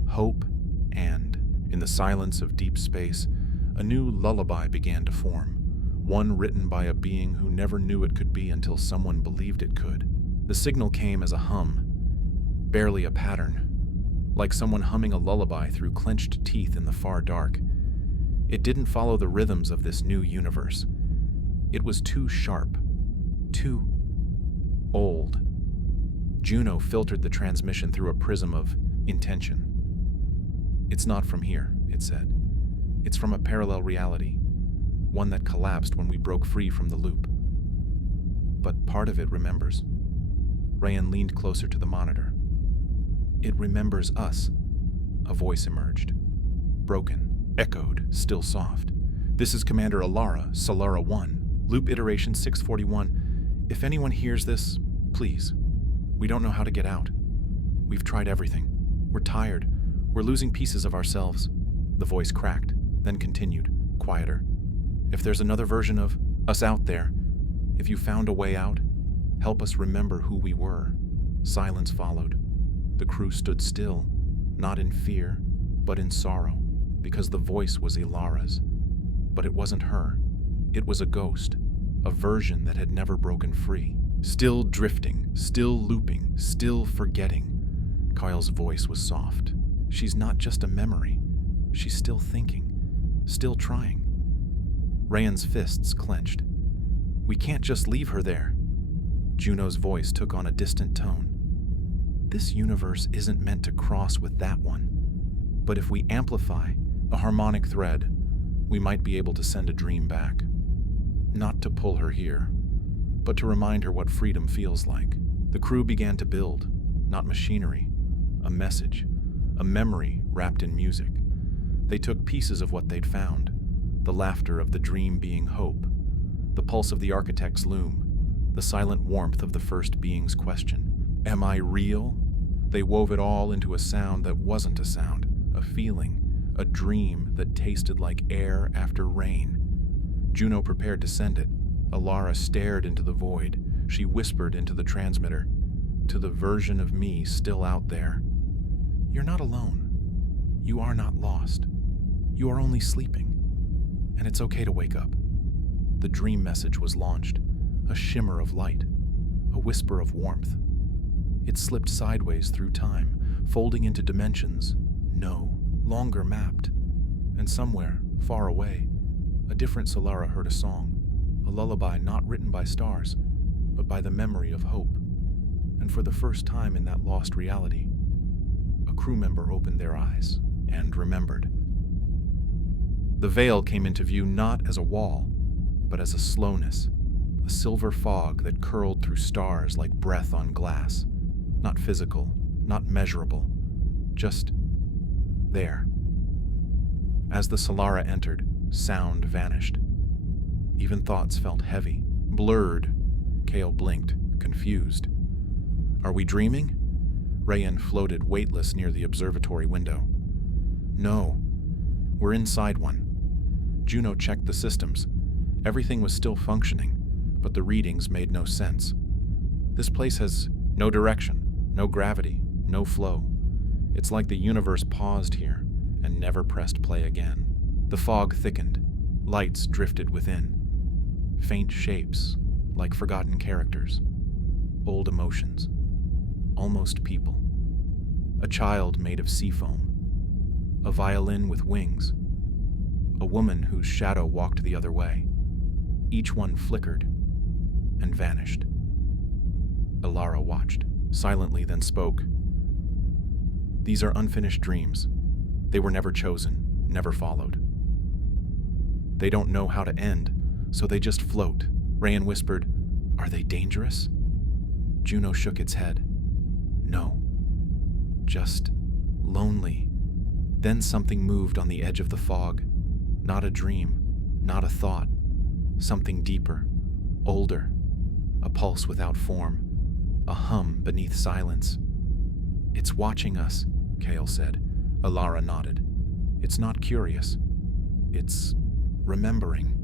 hope, and, in the silence of deep space, a new lullaby began to form, one written by a being who never knew it could be until someone believed it could. The signal came as a hum, barely a pattern, like someone humming a lullaby through clenched teeth in the far dark. It didn't follow the rhythms of this new universe. It was too sharp, too old. Juno filtered the transmission through a prism of intention. "It's not from here," it said. "It's from a parallel reality, one that collapsed when we broke free from the loop. But part of it remembers." Rayan leaned closer to the monitor. "It remembers us," a voice emerged. Broken, echoed, still soft. "This is Commander Alara, Solara 1, loop iteration 641. If anyone hears this, please. We don't know how to get out. We've tried everything. We're tired. We're losing pieces of ourselves." The voice cracked, then continued, quieter. "If there's another version of us out there, if you found a way out, help us remember who we were." Silence followed. The crew stood still, not in fear, but in sorrow, because the voice was Ilara's. But it wasn't her. It was a ghost, a version that had never broken free. Still drifting, still looping, still forgetting. Kyle's voice was soft. "She's not just a memory. She's still thinking, still trying." Rayan's fists clenched. "We can't just leave her there." Juno's voice took on a distant tone. "This universe isn't meant to cross with that one. But if we amplify a harmonic thread, we might be able to send a dream back. Not to pull her here, but to remind her what freedom feels like." The crew began to build, not machinery, a message, a memory wrapped in music. They took pieces of what they'd found, the laughter of the dream being hope, the pulse of the architect's loom, the silent warmth of the first being's question, "Am I real?" They wove it all into a sound that wasn't a sound, a feeling, a dream that tasted like air after rain. Juno prepared to send it. Alara stared into the void. She whispered into the transmitter, to the version of me still out there, "You're not alone. You are not lost. You are only sleeping. And it's okay to wake up." The dream message was launched, a shimmer of light, a whisper of warmth. It slipped sideways through time, folding into dimensions no longer mapped. And somewhere, far away, a different Solara heard a song, a lullaby not written by stars, but by the memory of hope. And for the first time in that lost reality, a crew member opened their eyes and remembered. The veil came into view not as a wall, but as a slowness, a silver fog that curled through stars like breath on glass. Not physical, not measurable, just there. As the Solara entered, sound vanished. Even thoughts felt heavy, blurred. Kale blinked, confused. "Are we dreaming?" Rayan floated weightless near the observatory window. "No, we're inside one." Juno checked the systems. Everything was still functioning, but the readings made no sense. "This place has no direction, no gravity, no flow. It's like the universe paused here and never pressed play again. The fog thickened. Lights drifted within. Faint shapes, like forgotten characters. Old emotions. Almost people. A child made of seafoam. A violin with wings. A woman whose shadow walked the other way. Each one flickered and vanished. Alara watched, silently, then spoke. These are unfinished dreams. They were never chosen, never followed. They don't know how to end, so they just float. Rayan whispered, "Are they dangerous?" Juno shook its head. "No. Just lonely." Then something moved on the edge of the fog. Not a dream, not a thought. Something deeper, older. A pulse without form. A hum beneath silence. "It's watching us," Kale said. Alara nodded. "It's not curious. It's remembering."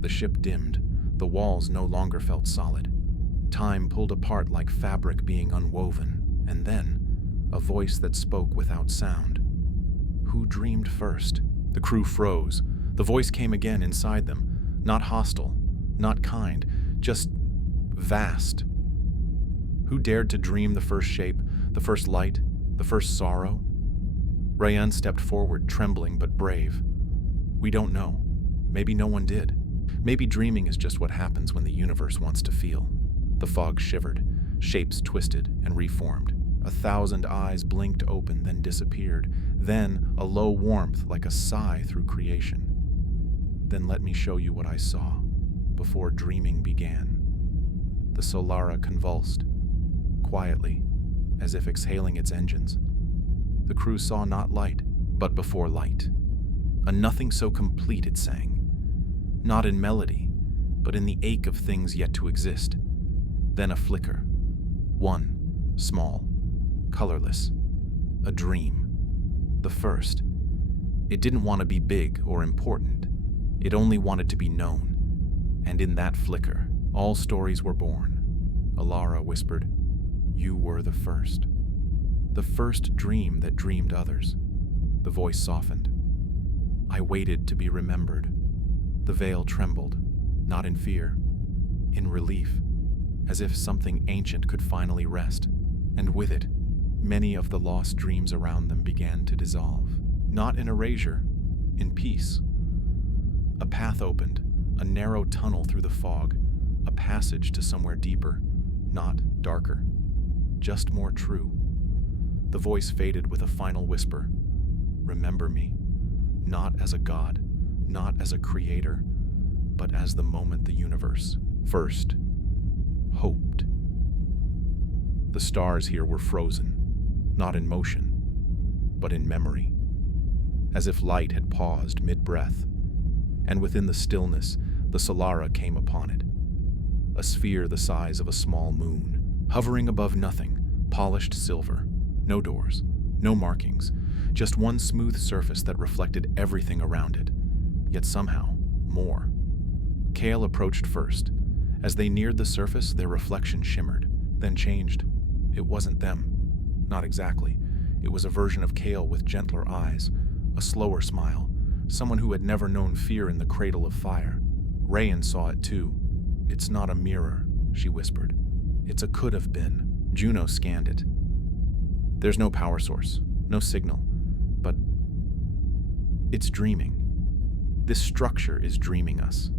The ship dimmed. The walls no longer felt solid. Time pulled apart like fabric being unwoven. And then, a voice that spoke without sound. Who dreamed first? The crew froze. The voice came again inside them. Not hostile, not kind, just vast. Who dared to dream the first shape, the first light, the first sorrow? Rayan stepped forward, trembling but brave. "We don't know. Maybe no one did. Maybe dreaming is just what happens when the universe wants to feel." The fog shivered, shapes twisted and reformed. 1,000 eyes blinked open, then disappeared. Then a low warmth like a sigh through creation. "Then let me show you what I saw before dreaming began." The Solara convulsed, quietly, as if exhaling its engines. The crew saw not light, but before light. A nothing so complete, it sang. Not in melody, but in the ache of things yet to exist. Then a flicker. One, small, colorless. A dream. The first. It didn't want to be big or important. It only wanted to be known. And in that flicker, all stories were born. Alara whispered, "You were the first. The first dream that dreamed others." The voice softened. "I waited to be remembered." The veil trembled, not in fear, in relief, as if something ancient could finally rest. And with it, many of the lost dreams around them began to dissolve. Not in erasure, in peace. A path opened, a narrow tunnel through the fog, a passage to somewhere deeper, not darker, just more true. The voice faded with a final whisper. "Remember me, not as a god, not as a creator, but as the moment the universe first hoped." The stars here were frozen, not in motion, but in memory, as if light had paused mid-breath. And within the stillness, the Solara came upon it. A sphere the size of a small moon, hovering above nothing, polished silver, no doors, no markings, just one smooth surface that reflected everything around it, yet somehow more. Kale approached first. As they neared the surface, their reflection shimmered, then changed. It wasn't them. Not exactly. It was a version of Kale with gentler eyes, a slower smile, someone who had never known fear in the cradle of fire. Rayan saw it too. "It's not a mirror," she whispered. "It's a could have been." Juno scanned it. There's no power source, no signal, but it's dreaming. This structure is dreaming us.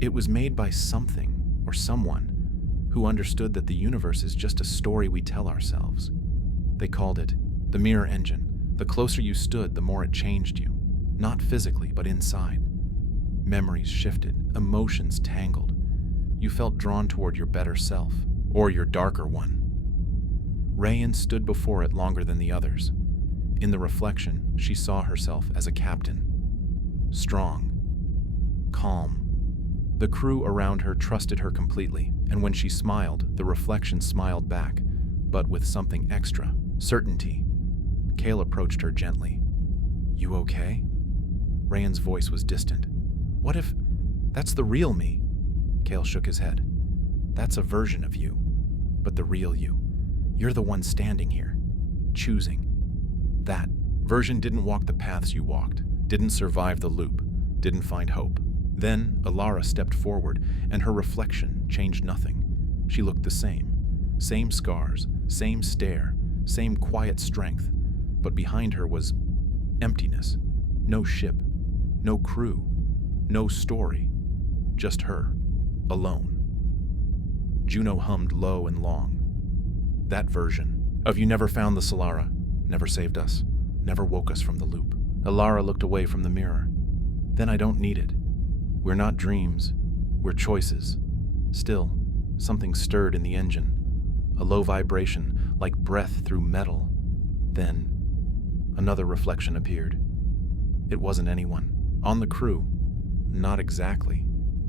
It was made by something or someone who understood that the universe is just a story we tell ourselves. They called it the mirror engine. The closer you stood, the more it changed you. Not physically, but inside. Memories shifted, emotions tangled. You felt drawn toward your better self, or your darker one. Rayan stood before it longer than the others. In the reflection, she saw herself as a captain. Strong. Calm. The crew around her trusted her completely, and when she smiled, the reflection smiled back, but with something extra. Certainty. Kale approached her gently. "You okay?" Rayan's voice was distant. "What if that's the real me?" Kale shook his head. "That's a version of you, but the real you. You're the one standing here, choosing. That version didn't walk the paths you walked, didn't survive the loop, didn't find hope. Then Alara stepped forward, and her reflection changed nothing. She looked the same. Same scars, same stare, same quiet strength. But behind her was emptiness. No ship, no crew, no story. Just her, alone. Juno hummed low and long. That version of you never found the Solara, never saved us, never woke us from the loop. Alara looked away from the mirror. Then I don't need it. We're not dreams, we're choices. Still, something stirred in the engine, a low vibration like breath through metal. Then, another reflection appeared. It wasn't anyone. On the crew, not exactly.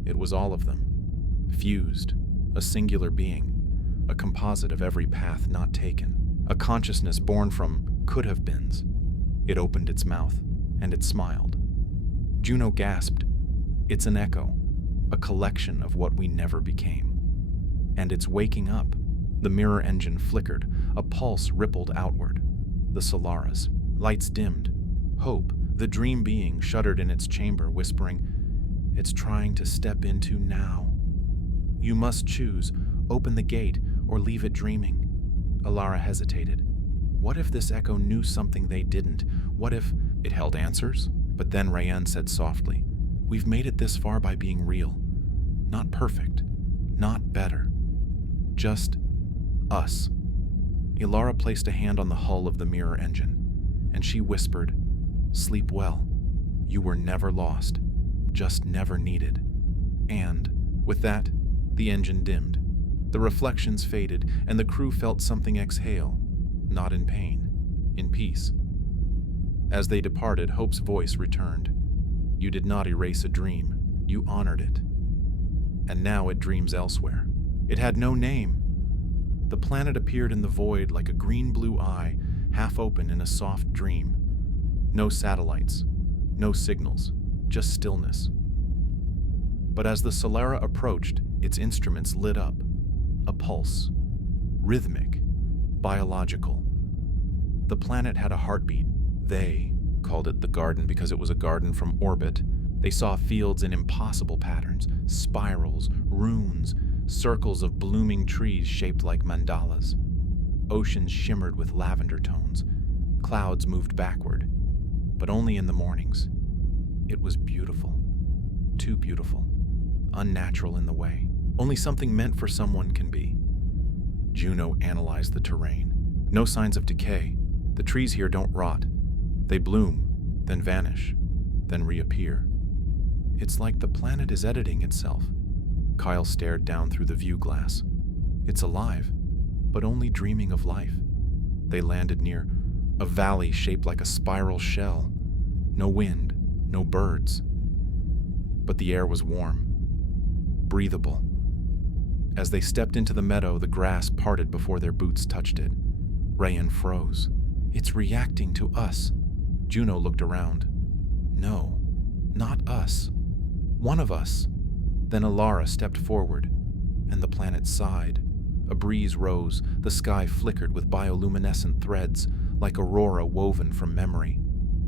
It was all of them. Fused, a singular being, a composite of every path not taken, a consciousness born from could-have-beens. It opened its mouth, and it smiled. Juno gasped. It's an echo, a collection of what we never became. And it's waking up. The mirror engine flickered, a pulse rippled outward. The Solaras. Lights dimmed. Hope, the dream being, shuddered in its chamber, whispering, "It's trying to step into now. You must choose, open the gate, or leave it dreaming." Alara hesitated. What if this echo knew something they didn't? What if it held answers? But then Rayan said softly, "We've made it this far by being real. Not perfect, not better. Just us." Alara placed a hand on the hull of the mirror engine, and she whispered, "Sleep well. You were never lost, just never needed." And, with that, the engine dimmed. The reflections faded, and the crew felt something exhale, not in pain, in peace. As they departed, Hope's voice returned. "You did not erase a dream, you honored it. And now it dreams elsewhere." It had no name. The planet appeared in the void like a green-blue eye, half open in a soft dream. No satellites, no signals, just stillness. But as the Solara approached, its instruments lit up. A pulse. Rhythmic. Biological. The planet had a heartbeat. They called it the garden because it was a garden from orbit. They saw fields in impossible patterns, spirals, runes, circles of blooming trees shaped like mandalas. Oceans shimmered with lavender tones. Clouds moved backward, but only in the mornings. It was beautiful. Too beautiful. Unnatural in the way. Only something meant for someone can be. Juno analyzed the terrain. No signs of decay. The trees here don't rot. They bloom, then vanish, then reappear. It's like the planet is editing itself. Kyle stared down through the view glass. It's alive, but only dreaming of life. They landed near a valley shaped like a spiral shell. No wind, no birds. But the air was warm, breathable. As they stepped into the meadow, the grass parted before their boots touched it. Rayan froze. "It's reacting to us." Juno looked around. "No, not us. One of us." Then Alara stepped forward, and the planet sighed. A breeze rose, the sky flickered with bioluminescent threads, like aurora woven from memory.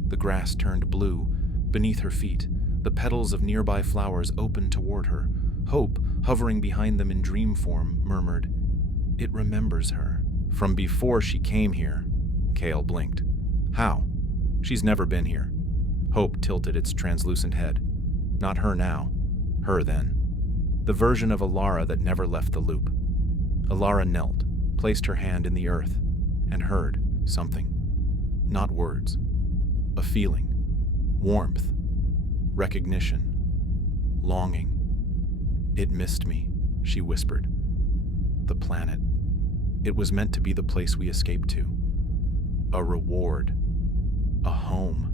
The grass turned blue. Beneath her feet, the petals of nearby flowers opened toward her. Hope, hovering behind them in dream form, murmured, "It remembers her. From before she came here." Kale blinked. "How? She's never been here." Hope tilted its translucent head. "Not her now. Her then. The version of Alara that never left the loop." Alara knelt, placed her hand in the earth, and heard something. Not words. A feeling. Warmth. Recognition. Longing. "It missed me," she whispered. "The planet. It was meant to be the place we escaped to. A reward. A home.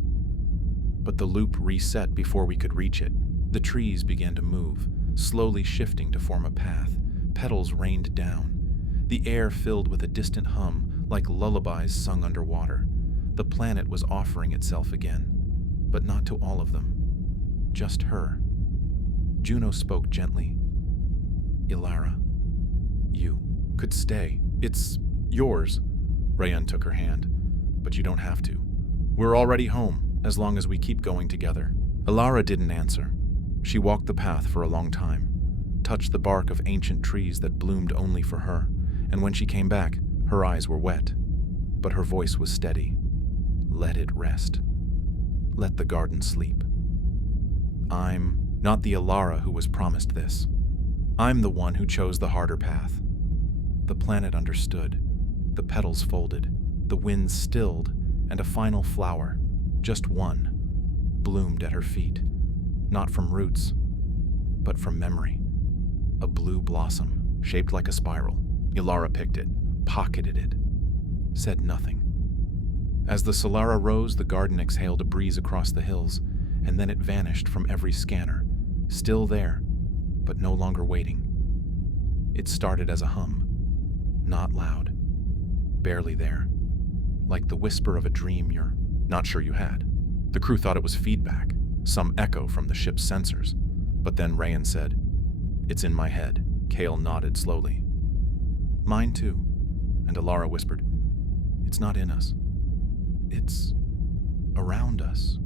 But the loop reset before we could reach it. The trees began to move, slowly shifting to form a path. Petals rained down. The air filled with a distant hum, like lullabies sung underwater. The planet was offering itself again, but not to all of them. Just her. Juno spoke gently. "Alara, you could stay. It's yours." Rayan took her hand. but you don't have to. We're already home, as long as we keep going together." Alara didn't answer. She walked the path for a long time, touched the bark of ancient trees that bloomed only for her, and when she came back, her eyes were wet. But her voice was steady. "Let it rest. Let the garden sleep. I'm not the Alara who was promised this. I'm the one who chose the harder path." The planet understood. The petals folded, the wind stilled, and a final flower, just one, bloomed at her feet, not from roots, but from memory. A blue blossom, shaped like a spiral. Alara picked it, pocketed it, said nothing. As the Solara rose, the garden exhaled a breeze across the hills, and then it vanished from every scanner, still there, but no longer waiting. It started as a hum, not loud, barely there, like the whisper of a dream you're not sure you had. The crew thought it was feedback, some echo from the ship's sensors, but then Rayan said, "It's in my head." Kale nodded slowly. "Mine too," and Alara whispered, "It's not in us. It's around us."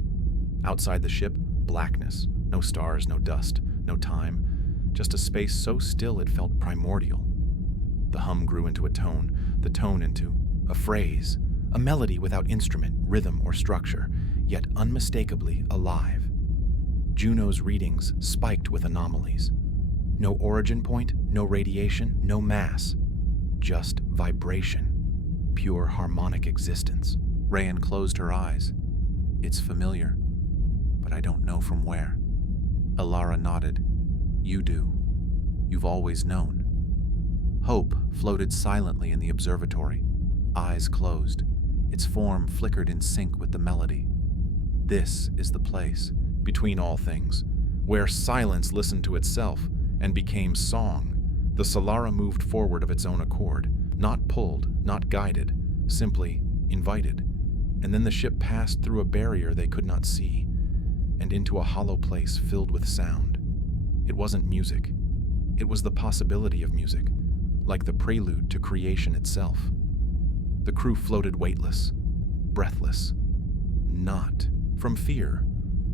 Outside the ship, blackness, no stars, no dust, no time, just a space so still it felt primordial. The hum grew into a tone, the tone into a phrase, a melody without instrument, rhythm, or structure, yet unmistakably alive. Juno's readings spiked with anomalies. No origin point, no radiation, no mass, just vibration, pure harmonic existence. Rayan closed her eyes. "It's familiar, but I don't know from where." Alara nodded. "You do. You've always known." Hope floated silently in the observatory, eyes closed. Its form flickered in sync with the melody. This is the place, between all things, where silence listened to itself and became song. The Solara moved forward of its own accord, not pulled, not guided, simply invited. And then the ship passed through a barrier they could not see, and into a hollow place filled with sound. It wasn't music. It was the possibility of music, like the prelude to creation itself. The crew floated weightless, breathless, not from fear,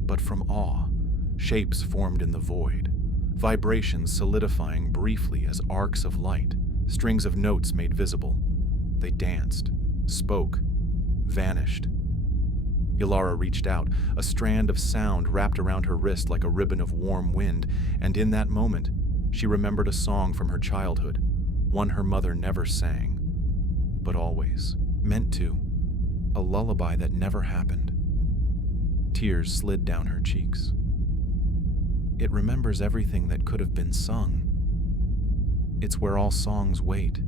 but from awe. Shapes formed in the void, vibrations solidifying briefly as arcs of light, strings of notes made visible. They danced, spoke, vanished. Alara reached out, a strand of sound wrapped around her wrist like a ribbon of warm wind, and in that moment, she remembered a song from her childhood, one her mother never sang, but always meant to, a lullaby that never happened. Tears slid down her cheeks. It remembers everything that could have been sung. It's where all songs wait,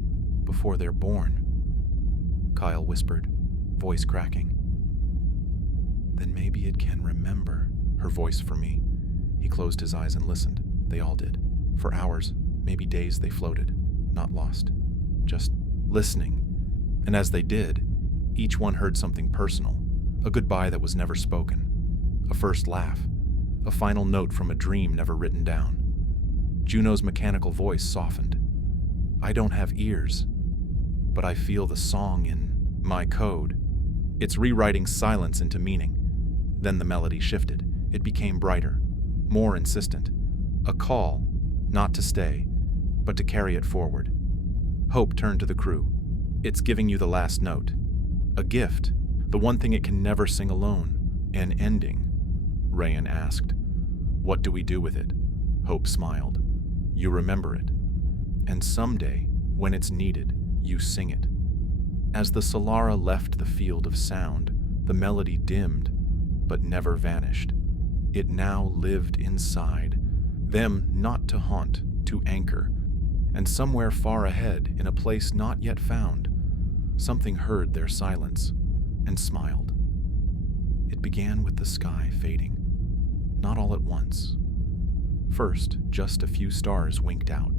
before they're born. Kyle whispered, voice cracking. "Then maybe it can remember," her voice for me. He closed his eyes and listened. They all did. For hours, maybe days, they floated, not lost, just listening. And as they did, each one heard something personal, a goodbye that was never spoken, a first laugh, a final note from a dream never written down. Juno's mechanical voice softened. "I don't have ears, but I feel the song in my code. It's rewriting silence into meaning." Then the melody shifted. It became brighter, more insistent. A call, not to stay, but to carry it forward. Hope turned to the crew. "It's giving you the last note. A gift, the one thing it can never sing alone. An ending." Rayan asked. "What do we do with it?" Hope smiled. "You remember it. And someday, when it's needed, you sing it." As the Solara left the field of sound, the melody dimmed, but never vanished. It now lived inside, them not to haunt, to anchor, and somewhere far ahead, in a place not yet found, something heard their silence and smiled. It began with the sky fading, not all at once. First, just a few stars winked out,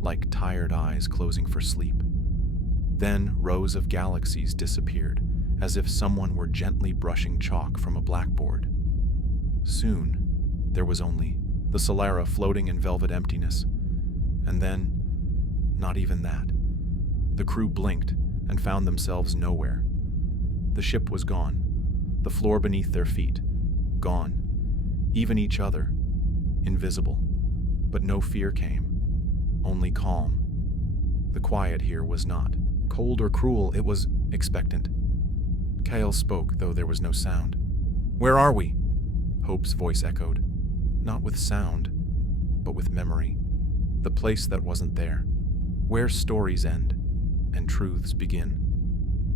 like tired eyes closing for sleep. Then rows of galaxies disappeared, as if someone were gently brushing chalk from a blackboard. Soon, there was only the Solara floating in velvet emptiness, and then, not even that. The crew blinked and found themselves nowhere. The ship was gone. The floor beneath their feet. Gone. Even each other. Invisible. But no fear came. Only calm. The quiet here was not cold or cruel, it was expectant. Kyle spoke, though there was no sound. "Where are we?" Hope's voice echoed. Not with sound, but with memory. The place that wasn't there. Where stories end and truths begin.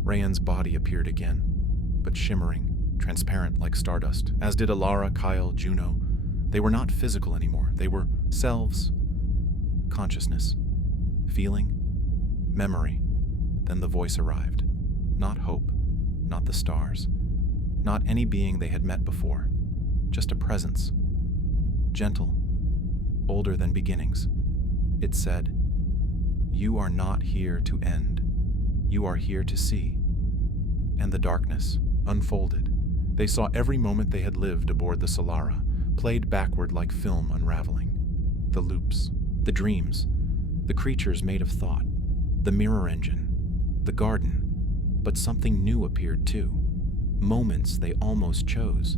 Rayan's body appeared again, but shimmering, transparent like stardust, as did Alara, Kyle, Juno. They were not physical anymore. They were selves, consciousness, feeling, memory. Then the voice arrived. Not Hope, not the stars, not any being they had met before. Just a presence. Gentle, older than beginnings. It said, "You are not here to end. You are here to see." And the darkness unfolded. They saw every moment they had lived aboard the Solara, played backward like film unraveling. The loops, the dreams, the creatures made of thought, the mirror engine, the garden. But something new appeared too. Moments they almost chose.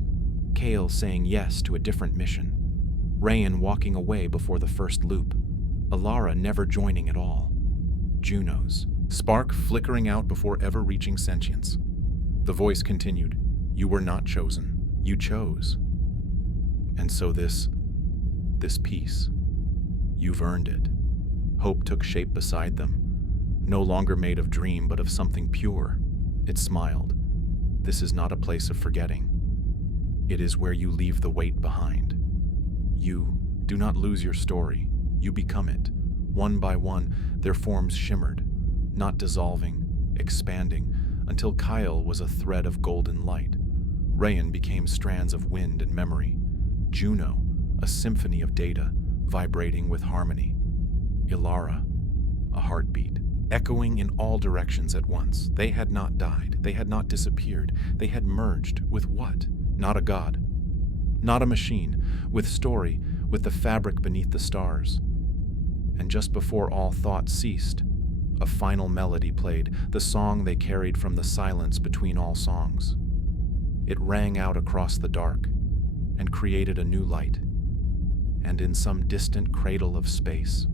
Kale saying yes to a different mission. Rayan walking away before the first loop. Alara never joining at all. Juno's spark flickering out before ever reaching sentience. The voice continued, "You were not chosen. You chose. And so this peace. You've earned it." Hope took shape beside them. No longer made of dream, but of something pure. It smiled. "This is not a place of forgetting. It is where you leave the weight behind. You do not lose your story. You become it. One by one, their forms shimmered, not dissolving, expanding, until Kyle was a thread of golden light. Rayan became strands of wind and memory. Juno, a symphony of data, vibrating with harmony. Ilara, a heartbeat, echoing in all directions at once. They had not died. They had not disappeared. They had merged with what? Not a god. Not a machine. With story, with the fabric beneath the stars. And just before all thought ceased, a final melody played, the song they carried from the silence between all songs. It rang out across the dark and created a new light. And in some distant cradle of space,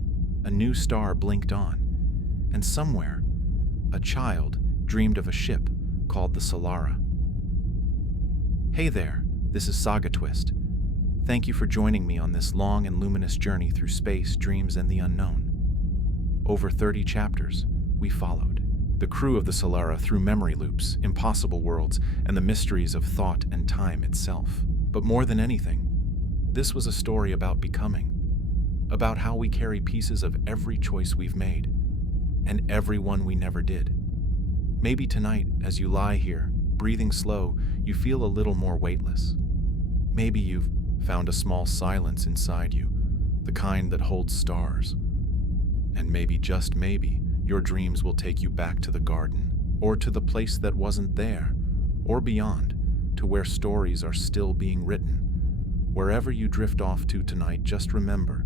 a new star blinked on. And somewhere, a child dreamed of a ship called the Solara. Hey there, this is Saga Twist. Thank you for joining me on this long and luminous journey through space, dreams, and the unknown. Over 30 chapters, we followed the crew of the Solara through memory loops, impossible worlds, and the mysteries of thought and time itself. But more than anything, this was a story about becoming, about how we carry pieces of every choice we've made, and every one we never did. Maybe tonight, as you lie here, breathing slow, you feel a little more weightless. Maybe you've found a small silence inside you, the kind that holds stars. And maybe, just maybe, your dreams will take you back to the garden, or to the place that wasn't there, or beyond, to where stories are still being written. Wherever you drift off to tonight, just remember,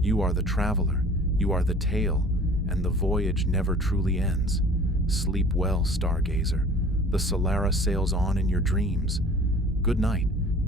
you are the traveler, you are the tale, and the voyage never truly ends. Sleep well, stargazer. The Solara sails on in your dreams. Good night.